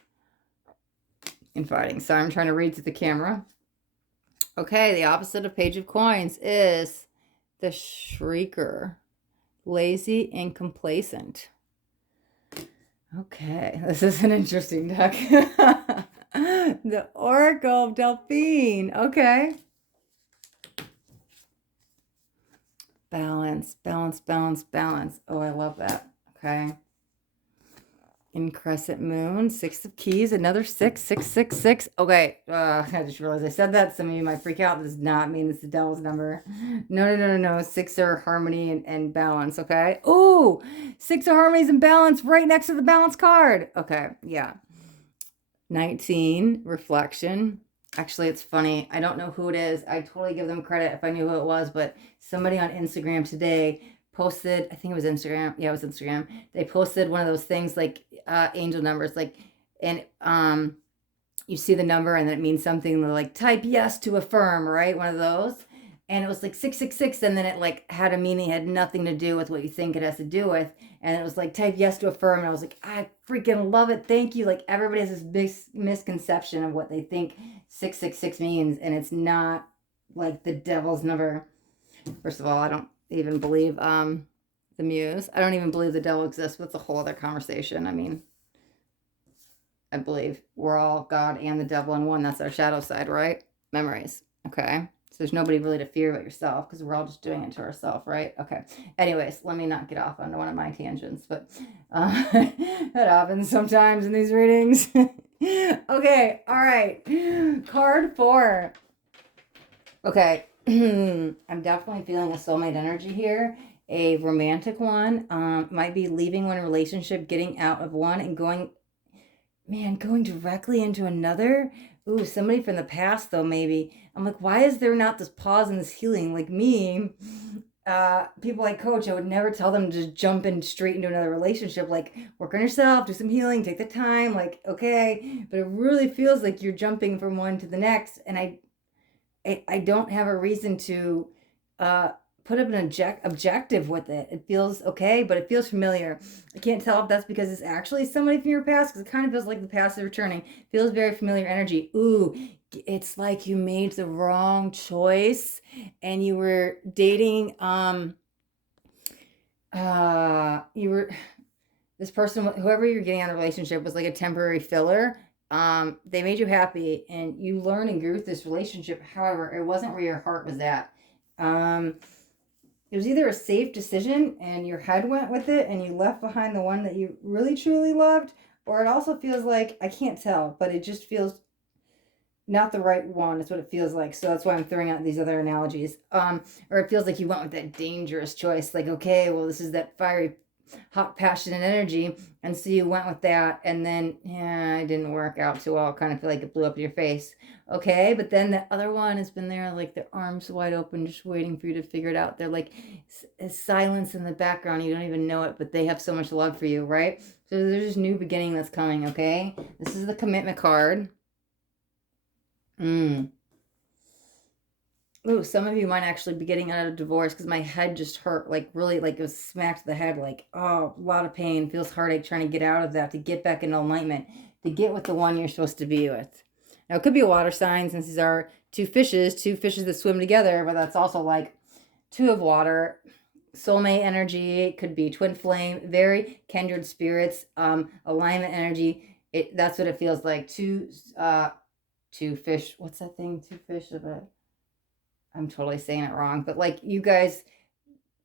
Sorry, I'm trying to read to the camera. Okay, the opposite of Page of Coins is the Shrieker. Lazy and complacent. Okay, this is an interesting deck. The Oracle of Delphine. Okay. Balance. Oh, I love that. Okay. In Crescent Moon, 6 of Keys, another 6. Okay, I just realized I said that. Some of you might freak out. This does not mean it's the devil's number. No. 6 are harmony and balance, okay? Ooh, 6 of harmonies and balance right next to the balance card. Okay, yeah. 19, reflection. Actually, it's funny. I don't know who it is. I totally give them credit if I knew who it was, but somebody on Instagram today posted, I think it was Instagram. Yeah, it was Instagram. They posted one of those things like angel numbers, like, and you see the number and then it means something like type yes to affirm, right? One of those. And it was like 666, and then it like had a meaning, had nothing to do with what you think it has to do with. And it was like type yes to affirm. And I was like, I freaking love it. Thank you. Like everybody has this big misconception of what they think 666 means, and it's not like the devil's number. First of all, I don't even believe the muse. I don't even believe the devil exists. But it's a whole other conversation. I mean, I believe we're all God and the devil in one. That's our shadow side, right? Memories. Okay. So there's nobody really to fear but yourself, because we're all just doing it to ourselves, right? Okay. Anyways, let me not get off onto one of my tangents, but that happens sometimes in these readings. Okay. All right. Card 4. Okay. I'm definitely feeling a soulmate energy here. A romantic one. Might be leaving one relationship, getting out of one, and going directly into another. Ooh, somebody from the past, though, maybe. I'm like, why is there not this pause and this healing? Like me, people I coach, I would never tell them to just jump in straight into another relationship. Like, work on yourself, do some healing, take the time. Like, okay, but it really feels like you're jumping from one to the next, and I don't have a reason to uh, put up an objective with it. It feels okay, but it feels familiar. I can't tell if that's because it's actually somebody from your past, because it kind of feels like the past is returning. It feels very familiar energy. Ooh, it's like you made the wrong choice and you were dating you were this person, whoever you're getting on the relationship, was like a temporary filler. They made you happy and you learned and grew with this relationship. However, it wasn't where your heart was at. Um, it was either a safe decision and your head went with it and you left behind the one that you really truly loved, or it also feels like, I can't tell, but it just feels not the right one. Is what it feels like. So that's why I'm throwing out these other analogies. Or it feels like you went with that dangerous choice. Like, okay, well, this is that fiery, hot, passionate energy, and so you went with that, and then yeah, it didn't work out too well. Kind of feel like it blew up in your face. Okay, but then the other one has been there, like their arms wide open, just waiting for you to figure it out. They're like silence in the background. You don't even know it, but they have so much love for you, right? So there's this new beginning that's coming. Okay, this is the commitment card. Mm. Ooh, some of you might actually be getting out of divorce because my head just hurt, like really, like it was smacked the head, like, oh, a lot of pain, feels heartache trying to get out of that, to get back into alignment, to get with the one you're supposed to be with. Now, it could be a water sign since these are two fishes that swim together, but that's also like two of water, soulmate energy. It could be twin flame, very kindred spirits, alignment energy. That's what it feels like. Two fish. What's that thing? Two fish of a. I'm totally saying it wrong, but like you guys,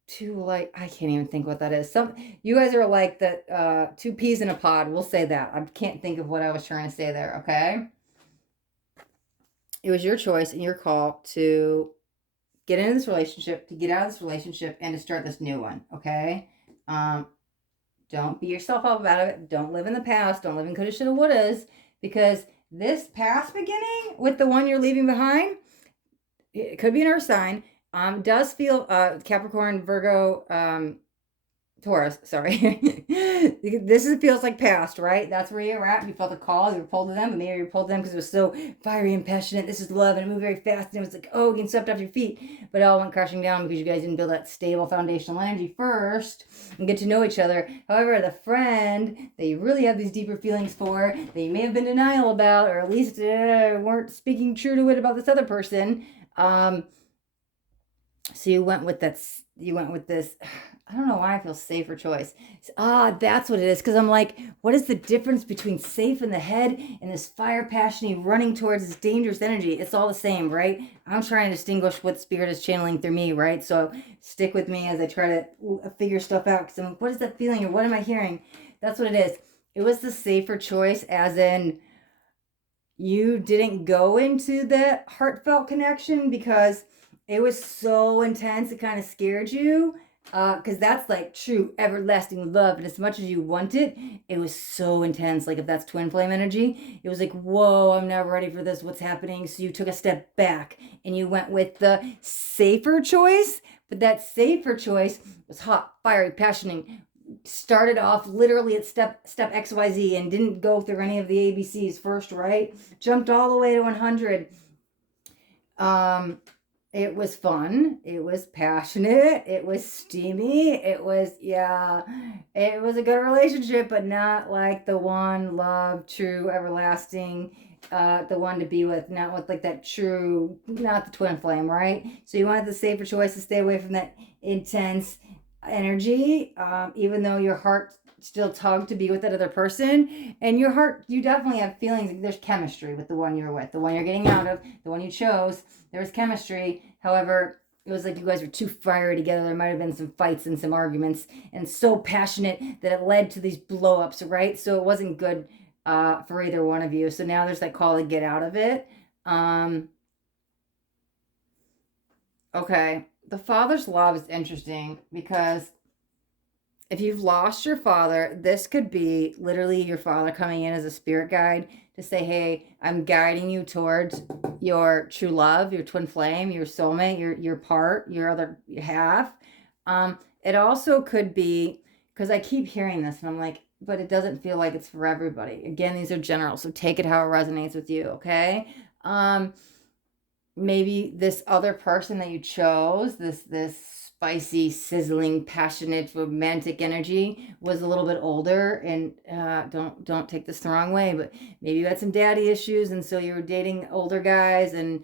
two, like I can't even think what that is. Some you guys are like the two peas in a pod. We'll say that. I can't think of what I was trying to say there. Okay, it was your choice and your call to get into this relationship, to get out of this relationship, and to start this new one. Okay, um, don't beat yourself up about it. Don't live in the past. Don't live in coulda, shoulda, wouldas, because this past beginning with the one you're leaving behind, it could be an earth sign. Does feel Capricorn, Virgo, Taurus, sorry. Feels like past, right? That's where you're at. You felt a call, you were pulled to them, but maybe you were pulled to them because it was so fiery and passionate. This is love, and it moved very fast, and it was like, oh, getting swept off your feet. But it all went crashing down because you guys didn't build that stable foundational energy first and get to know each other. However, the friend that you really have these deeper feelings for, that you may have been in denial about, or at least weren't speaking true to it about this other person, so you went with that. You went with this. I don't know why I feel safer choice. That's what it is. Because I'm like, what is the difference between safe in the head and this fire passion running towards this dangerous energy? It's all the same, right? I'm trying to distinguish what spirit is channeling through me, right? So stick with me as I try to figure stuff out. Because I'm like, what is that feeling, or what am I hearing? That's what it is. It was the safer choice, as in you didn't go into that heartfelt connection because it was so intense, it kind of scared you. Because that's like true everlasting love. And as much as you want it, it was so intense. Like if that's twin flame energy, it was like, whoa, I'm not ready for this. What's happening? So you took a step back and you went with the safer choice. But that safer choice was hot, fiery, passionate. Started off literally at step XYZ and didn't go through any of the ABCs first, right? Jumped all the way to 100. It was fun. It was passionate. It was steamy. It was, yeah, it was a good relationship, but not like the one love, true, everlasting, the one to be with, not with like that true, not the twin flame, right? So you wanted the safer choice to stay away from that intense energy, even though your heart still tugged to be with that other person, and your heart, you definitely have feelings. There's chemistry with the one you're with, the one you're getting out of, the one you chose. There was chemistry. However, it was like you guys were too fiery together. There might have been some fights and some arguments, and so passionate that it led to these blow-ups, right? So it wasn't good for either one of you. So now there's that call to get out of it. Okay, the father's love is interesting because If you've lost your father, this could be literally your father coming in as a spirit guide to say, hey, I'm guiding you towards your true love, your twin flame, your soulmate, your part, your other half. It also could be, because I keep hearing this and I'm like, but it doesn't feel like it's for everybody. Again, these are general, so take it how it resonates with you, okay? Maybe this other person that you chose, this spicy, sizzling, passionate, romantic energy was a little bit older, and don't take this the wrong way, but maybe you had some daddy issues, and so you were dating older guys, and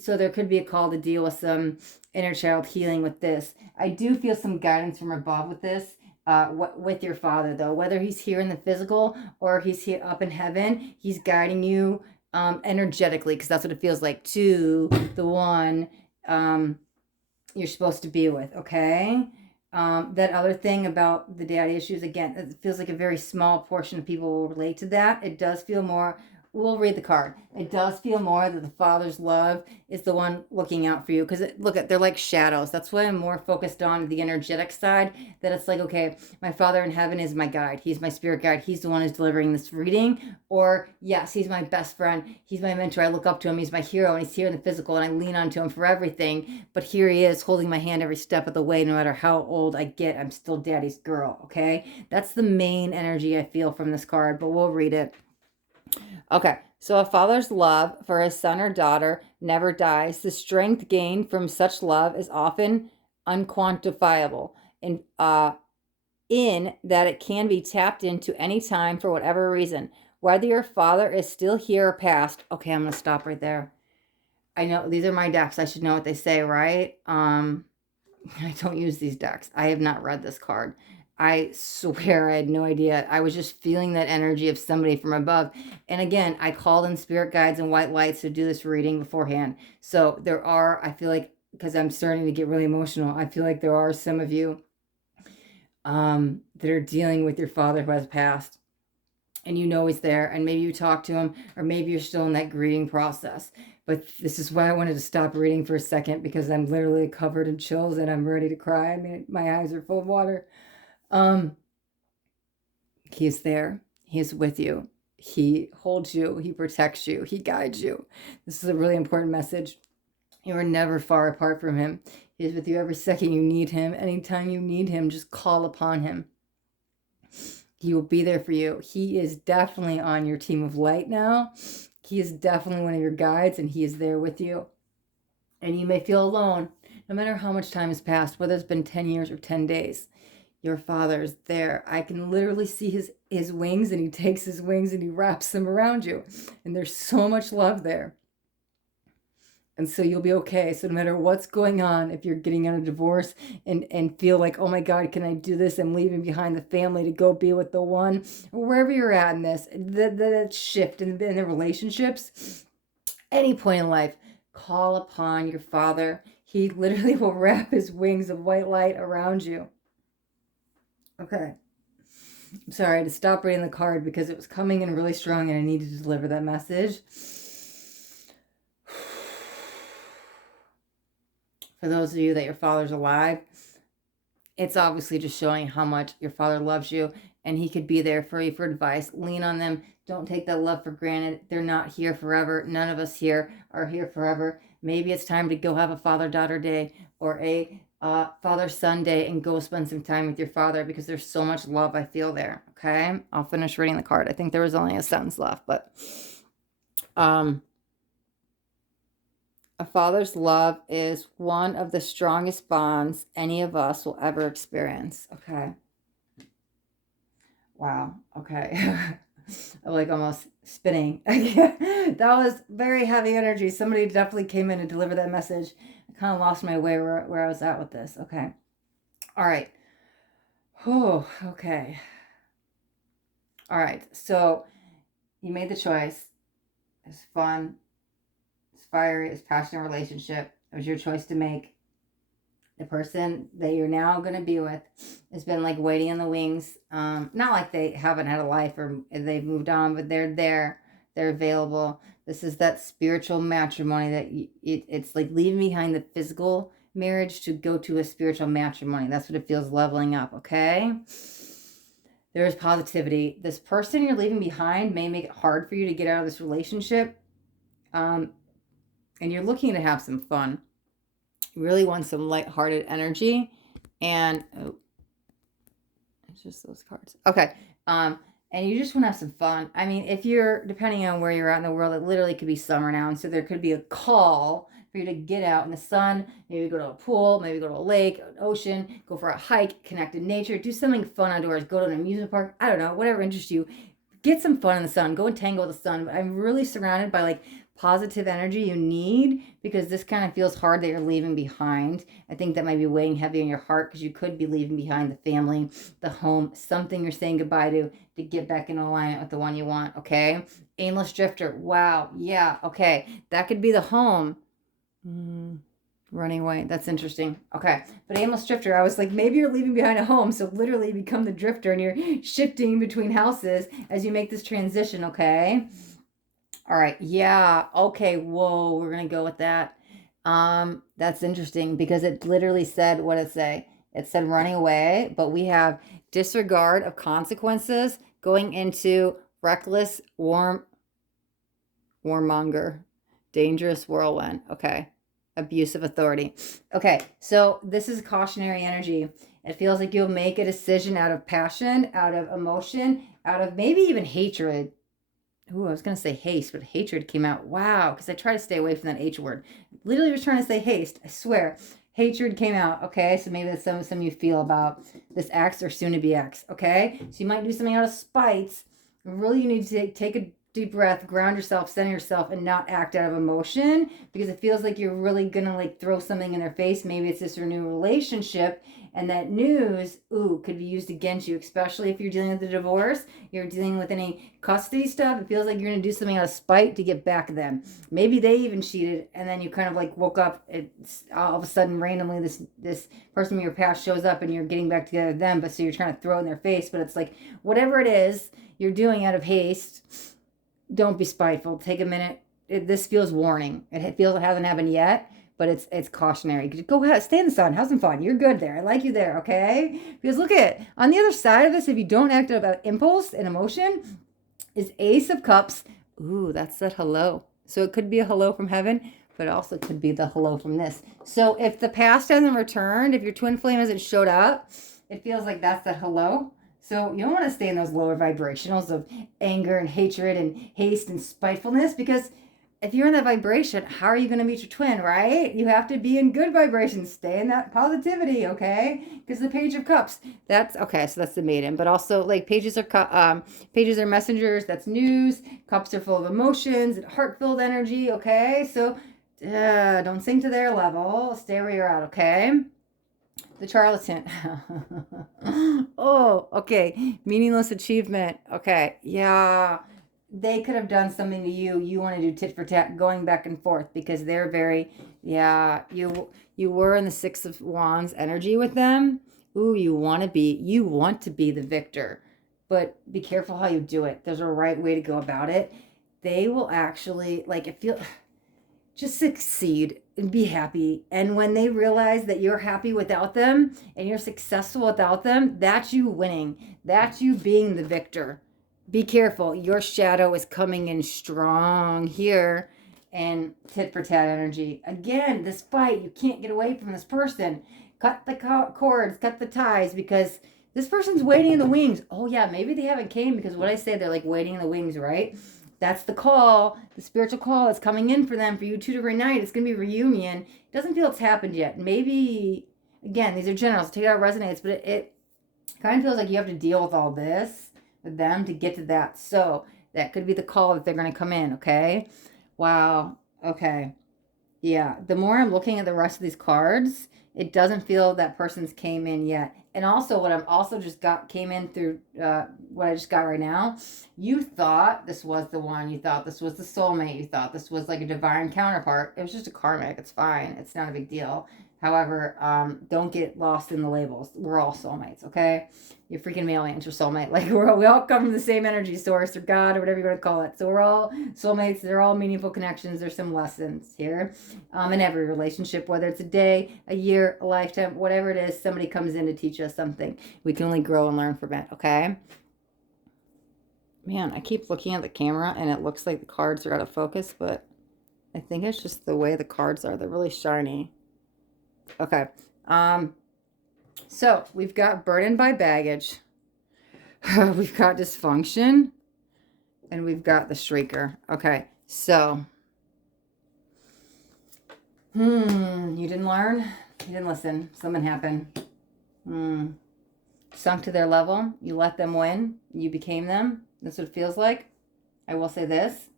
so there could be a call to deal with some inner child healing with this. I do feel some guidance from above with this. With your father, though, whether he's here in the physical or he's here up in heaven, he's guiding you energetically, because that's what it feels like, to the one you're supposed to be with, okay? That other thing about the daddy issues, again, it feels like a very small portion of people will relate to that. It does feel more, we'll read the card. It does feel more that the father's love is the one looking out for you, because look at, they're like shadows. That's why I'm more focused on the energetic side, that it's like, okay, my father in heaven is my guide. He's my spirit guide. He's the one who's delivering this reading. Or yes, he's my best friend. He's my mentor. I look up to him. He's my hero, and he's here in the physical, and I lean onto him for everything. But here he is holding my hand every step of the way. No matter how old I get, I'm still daddy's girl, okay? That's the main energy I feel from this card, but we'll read it. Okay, so a father's love for his son or daughter never dies. The strength gained from such love is often unquantifiable, and in that it can be tapped into any time for whatever reason. Whether your father is still here or past. Okay, I'm going to stop right there. I know these are my decks. I should know what they say, right? I don't use these decks. I have not read this card. I swear I had no idea. I was just feeling that energy of somebody from above. And again, I called in spirit guides and white lights to do this reading beforehand. So there are, I feel like, because I'm starting to get really emotional, I feel like there are some of you that are dealing with your father who has passed. And you know he's there, and maybe you talk to him, or maybe you're still in that grieving process. But this is why I wanted to stop reading for a second, because I'm literally covered in chills and I'm ready to cry. I mean, my eyes are full of water. He is there. He is with you. He holds you. He protects you. He guides you. This is a really important message. You are never far apart from him. He is with you every second you need him. Anytime you need him, just call upon him. He will be there for you. He is definitely on your team of light now. He is definitely one of your guides, and he is there with you. And you may feel alone, no matter how much time has passed, whether it's been 10 years or 10 days. Your father is there. I can literally see his wings, and he takes his wings and he wraps them around you. And there's so much love there. And so you'll be okay. So no matter what's going on, if you're getting out of divorce and feel like, oh my God, can I do this? I'm leaving behind the family to go be with the one, or wherever you're at in this, that shift in the relationships, any point in life, call upon your father. He literally will wrap his wings of white light around you. Okay. I'm sorry, I had to stop reading the card because it was coming in really strong and I needed to deliver that message. For those of you that your father's alive, it's obviously just showing how much your father loves you, and he could be there for you for advice. Lean on them. Don't take that love for granted. They're not here forever. None of us here are here forever. Maybe it's time to go have a father-daughter day or a father-son day and go spend some time with your father, because there's so much love I feel there. Okay? I'll finish reading the card. I think there was only a sentence left, but a father's love is one of the strongest bonds any of us will ever experience. Okay. Wow. Okay. I'm like almost spinning. That was very heavy energy. Somebody definitely came in and delivered that message. I kind of lost my way where I was at with this. Okay. All right. Oh, okay. All right. So you made the choice. It's fun. Fiery, it's passionate relationship. It was your choice to make. The person that you're now going to be with has been like waiting in the wings. Not like they haven't had a life or they've moved on, but they're there. They're available. This is that spiritual matrimony that it's like leaving behind the physical marriage to go to a spiritual matrimony. That's what it feels, leveling up, okay? There is positivity. This person you're leaving behind may make it hard for you to get out of this relationship. And you're looking to have some fun. You really want some lighthearted energy. And, oh, it's just those cards. Okay. And you just want to have some fun. I mean, if you're, depending on where you're at in the world, it literally could be summer now. And so there could be a call for you to get out in the sun, maybe go to a pool, maybe go to a lake, an ocean, go for a hike, connect to nature, do something fun outdoors, go to an amusement park. I don't know, whatever interests you. Get some fun in the sun. Go and tangle with the sun. But I'm really surrounded by like positive energy you need, because this kind of feels hard that you're leaving behind. I think that might be weighing heavy on your heart, because you could be leaving behind the family, the home, something you're saying goodbye to get back in alignment with the one you want, okay? Aimless drifter. Wow. Yeah. Okay. That could be the home. Running away. That's interesting. Okay. But aimless drifter, I was like, maybe you're leaving behind a home. So literally become the drifter and you're shifting between houses as you make this transition, okay? All right. Yeah. Okay. Whoa. We're going to go with that. That's interesting, because it literally said, what did it say? It said running away, but we have disregard of consequences, going into reckless, warmonger, dangerous whirlwind. Okay. Abusive authority. Okay. So this is cautionary energy. It feels like you'll make a decision out of passion, out of emotion, out of maybe even hatred. Ooh, I was going to say haste, but hatred came out. Wow. Because I try to stay away from that H word. Literally was trying to say haste. I swear. Hatred came out. Okay. So maybe that's some you feel about this ex or soon to be ex. Okay. So you might do something out of spite. Really, you need to take a deep breath, ground yourself, center yourself, and not act out of emotion, because it feels like you're really going to like throw something in their face. Maybe it's this renewed relationship. And that news, could be used against you, especially if you're dealing with a divorce, you're dealing with any custody stuff. It feels like you're going to do something out of spite to get back at them. Maybe they even cheated, and then you kind of like woke up, it's all of a sudden randomly this person from your past shows up and you're getting back together with them, but so you're trying to throw it in their face. But it's like, whatever it is you're doing out of haste, don't be spiteful. Take a minute. This feels warning. It feels it hasn't happened yet, but it's cautionary. Go ahead, stay in the sun, have some fun. You're good there. I like you there, okay? Because look at, on the other side of this, if you don't act out of impulse and emotion, is Ace of Cups. Ooh, that's that hello. So it could be a hello from heaven, but it also could be the hello from this. So if the past hasn't returned, if your twin flame hasn't showed up, it feels like that's the hello. So you don't want to stay in those lower vibrationals of anger and hatred and haste and spitefulness, because if you're in that vibration, how are you going to meet your twin, right? You have to be in good vibrations. Stay in that positivity, okay? Because the Page of Cups, that's, okay, so that's the maiden. But also, like, pages are messengers. That's news. Cups are full of emotions and heart-filled energy, okay? So don't sink to their level. Stay where you're at, okay? The charlatan. Oh, okay. Meaningless achievement. Okay. Yeah. They could have done something to you. You want to do tit for tat, going back and forth, because they're very, yeah, you were in the Six of Wands energy with them. Ooh, you want to be the victor, but be careful how you do it. There's a right way to go about it. They will actually, like, just succeed and be happy. And when they realize that you're happy without them and you're successful without them, that's you winning. That's you being the victor. Be careful. Your shadow is coming in strong here. And tit for tat energy. Again, this fight, you can't get away from this person. Cut the cords, cut the ties, because this person's waiting in the wings. Oh yeah, maybe they haven't came, because what I say, they're like waiting in the wings, right? That's the call, the spiritual call that's coming in for them, for you two to reunite. It's going to be a reunion. It doesn't feel it's happened yet. Maybe, again, these are generals. Take it out, resonates, but it kind of feels like you have to deal with all this with them to get to that. So that could be the call that they're going to come in, okay? Wow. Okay. Yeah. The more I'm looking at the rest of these cards, It doesn't feel that person's came in yet. And also what I've also just came in through what I just got right now, you thought this was the one, you thought this was the soulmate, you thought this was like a divine counterpart. It was just a karmic. It's fine. It's not a big deal. However, don't get lost in the labels. We're all soulmates, okay? You're freaking male ant, your soulmate. Like we all come from the same energy source or God or whatever you want to call it. So we're all soulmates. They're all meaningful connections. There's some lessons here in every relationship, whether it's a day, a year, a lifetime, whatever it is, somebody comes in to teach us something. We can only grow and learn from it, okay? Man, I keep looking at the camera and it looks like the cards are out of focus, but I think it's just the way the cards are. They're really shiny. Okay. So we've got burdened by baggage. We've got dysfunction. And we've got the shrieker. Okay. So. You didn't learn? You didn't listen. Something happened. Sunk to their level. You let them win. You became them. That's what it feels like. I will say this.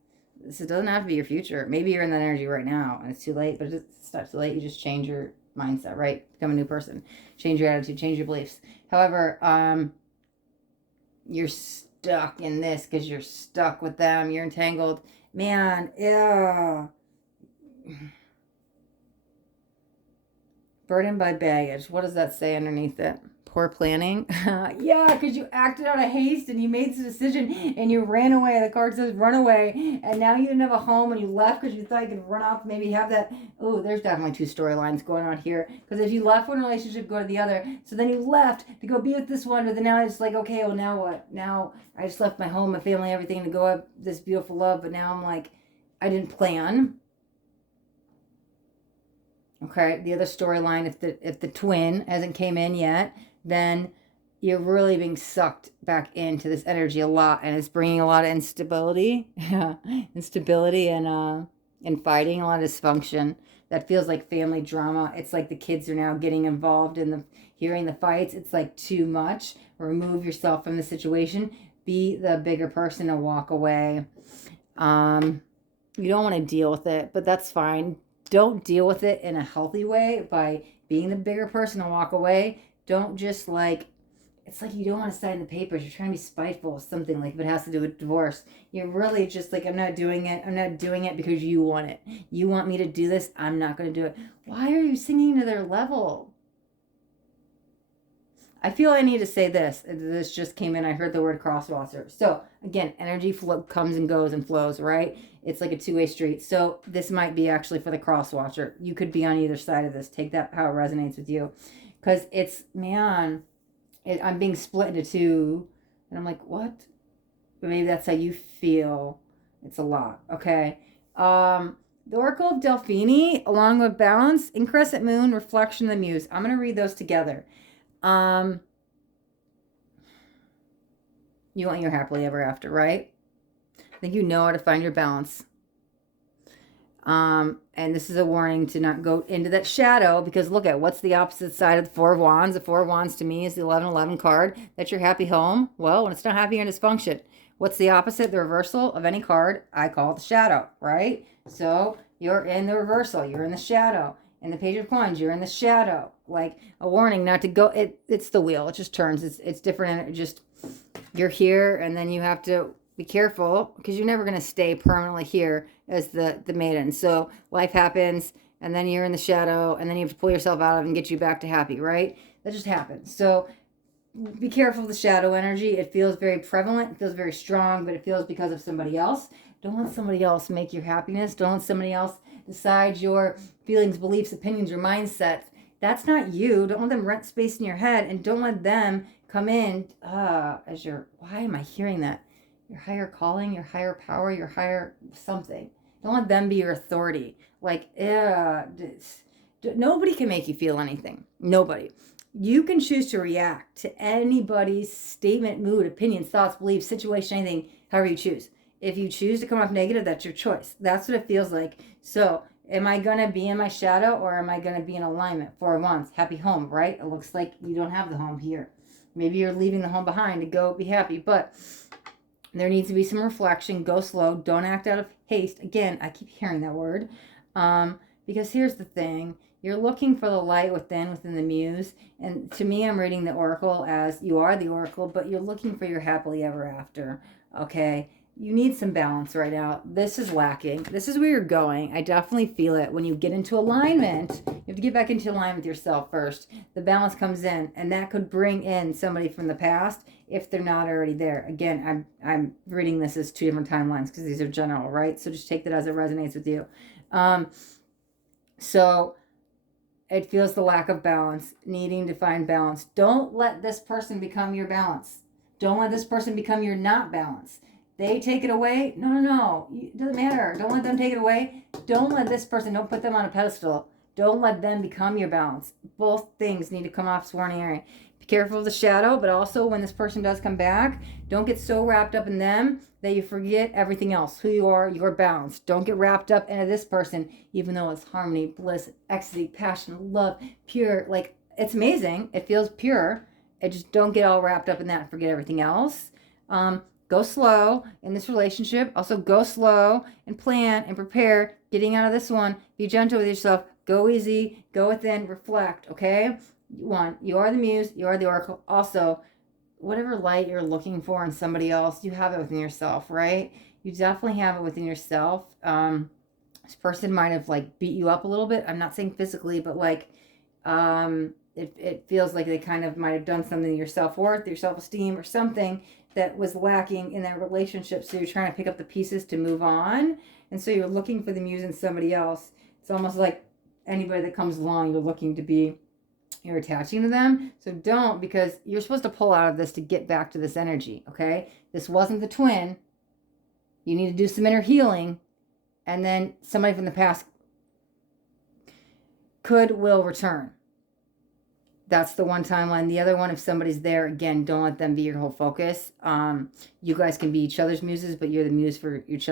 This doesn't have to be your future. Maybe you're in that energy right now and it's too late, but it's not too late. You just change your mindset, right? Become a new person. Change your attitude, change your beliefs. However, you're stuck in this because you're stuck with them. You're entangled. Man, yeah. Burdened by baggage. What does that say underneath it? Poor planning. Yeah, because you acted out of haste and you made the decision and you ran away. The card says run away. And now you didn't have a home and you left because you thought you could run off, maybe have that. Oh, there's definitely two storylines going on here. Because if you left one relationship, go to the other. So then you left to go be with this one. But then now it's like, okay, well, now what? Now I just left my home, my family, everything to go have this beautiful love. But now I'm like, I didn't plan. Okay, the other storyline, if the twin hasn't came in yet, then you're really being sucked back into this energy a lot, and it's bringing a lot of instability, instability, and fighting, a lot of dysfunction. That feels like family drama. It's like the kids are now getting involved in hearing the fights. It's like too much. Remove yourself from the situation. Be the bigger person and walk away. You don't want to deal with it, but that's fine. Don't deal with it in a healthy way by being the bigger person and walk away. Don't just it's like you don't want to sign the papers. You're trying to be spiteful or something, like if it has to do with divorce. You're really just like, I'm not doing it. I'm not doing it because you want it. You want me to do this. I'm not going to do it. Why are you singing to their level? I feel I need to say this. This just came in. I heard the word crosswalker. So again, energy comes and goes and flows, right? It's like a two-way street. So this might be actually for the crosswatcher. You could be on either side of this. Take that how it resonates with you. Because it's, man, I'm being split into two. And I'm like, what? But maybe that's how you feel. It's a lot. Okay. The Oracle of Delphini, along with Balance, in Crescent Moon, Reflection of the Muse. I'm going to read those together. You want your happily ever after, right? I think you know how to find your balance. And this is a warning to not go into that shadow, because look at what's the opposite side of the Four of Wands. The Four of Wands to me is the 1111 card. That's your happy home. Well, when it's not happy, you're in dysfunction. What's the opposite? The reversal of any card, I call it the shadow, right? So you're in the reversal. You're in the shadow. In the Page of Coins, you're in the shadow. Like a warning not to go. It's the wheel. It just turns. It's different. You're here, and then you have to be careful, because you're never going to stay permanently here as the maiden. So life happens, and then you're in the shadow, and then you have to pull yourself out of it and get you back to happy, right? That just happens. So be careful of the shadow energy. It feels very prevalent. It feels very strong, but it feels because of somebody else. Don't let somebody else make your happiness. Don't let somebody else decide your feelings, beliefs, opinions, or mindsets. That's not you. Don't let them rent space in your head, and don't let them come in as your, why am I hearing that? Your higher calling, your higher power, your higher something. Don't let them be your authority. Like, nobody can make you feel anything. Nobody. You can choose to react to anybody's statement, mood, opinions, thoughts, beliefs, situation, anything, however you choose. If you choose to come off negative, that's your choice. That's what it feels like. So, am I going to be in my shadow, or am I going to be in alignment? Four of Wands, happy home, right? It looks like you don't have the home here. Maybe you're leaving the home behind to go be happy, but there needs to be some reflection. Go slow. Don't act out of haste. Again, I keep hearing that word. Because here's the thing. You're looking for the light within the muse. And to me, I'm reading the oracle as you are the oracle, but you're looking for your happily ever after. Okay? You need some balance right now. This is lacking. This is where you're going. I definitely feel it. When you get into alignment, you have to get back into alignment with yourself first. The balance comes in, and that could bring in somebody from the past if they're not already there. Again, I'm reading this as 2 different timelines because these are general, right? So just take that as it resonates with you. So it feels the lack of balance, needing to find balance. Don't let this person become your balance. Don't let this person become your not balance. They take it away. No. It doesn't matter. Don't let them take it away. Don't let this person, don't put them on a pedestal. Don't let them become your balance. Both things need to come off sworn. Be careful of the shadow, but also when this person does come back, don't get so wrapped up in them that you forget everything else. Who you are, your balance. Don't get wrapped up into this person, even though it's harmony, bliss, ecstasy, passion, love, pure. Like, it's amazing. It feels pure. It just don't get all wrapped up in that and forget everything else. Go slow in this relationship. Also, go slow and plan and prepare. Getting out of this one. Be gentle with yourself. Go easy. Go within. Reflect. Okay? One, you are the muse. You are the oracle. Also, whatever light you're looking for in somebody else, you have it within yourself, right? You definitely have it within yourself. This person might have like beat you up a little bit. I'm not saying physically, but like it feels like they kind of might have done something to your self-worth, your self-esteem, or something that was lacking in that relationship. So you're trying to pick up the pieces to move on. And so you're looking for the muse in somebody else. It's almost like anybody that comes along, you're attaching to them. So don't, because you're supposed to pull out of this to get back to this energy, okay? This wasn't the twin. You need to do some inner healing. And then somebody from the past will return. That's the one timeline. The other one, if somebody's there, again, don't let them be your whole focus. You guys can be each other's muses, but you're the muse for each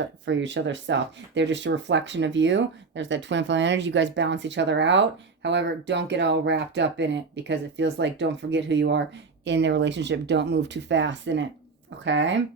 other's self. They're just a reflection of you. There's that twin flame energy. You guys balance each other out. However, don't get all wrapped up in it because it feels like don't forget who you are in the relationship. Don't move too fast in it. Okay?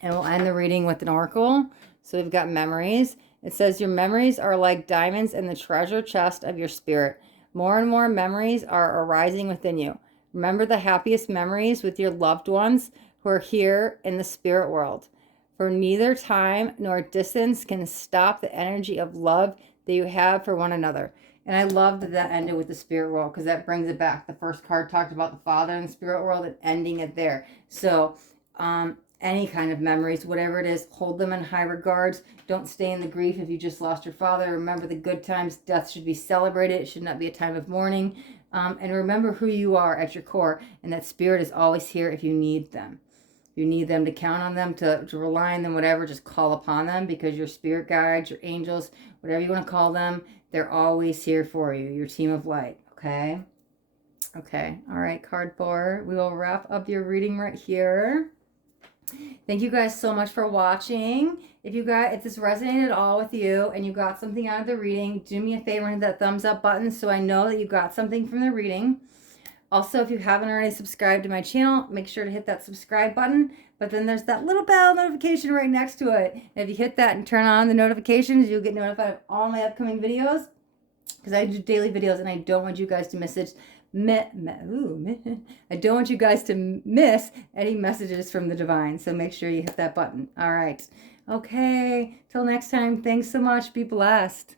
And we'll end the reading with an oracle. So we've got memories. It says your memories are like diamonds in the treasure chest of your spirit. More and more memories are arising within you. Remember the happiest memories with your loved ones who are here in the spirit world. For neither time nor distance can stop the energy of love that you have for one another. And I love that ended with the spirit world because that brings it back. The first card talked about the Father in the spirit world and ending it there. So, any kind of memories, whatever it is, hold them in high regards. Don't stay in the grief if you just lost your father. Remember the good times. Death should be celebrated. It should not be a time of mourning. And remember who you are at your core. And that spirit is always here if you need them. If you need them to count on them, to rely on them, whatever, just call upon them because your spirit guides, your angels, whatever you want to call them, they're always here for you. Your team of light. Okay? Okay. All right, card 4. We will wrap up your reading right here. Thank you guys so much for watching. If this resonated at all with you and you got something out of the reading, do me a favor and hit that thumbs up button so I know that you got something from the reading. Also, if you haven't already subscribed to my channel, make sure to hit that subscribe button. But then there's that little bell notification right next to it. And if you hit that and turn on the notifications, you'll get notified of all my upcoming videos. Because I do daily videos and I don't want you guys to miss it. I don't want you guys to miss any messages from the divine. So make sure you hit that button. All right. Okay. Till next time. Thanks so much. Be blessed.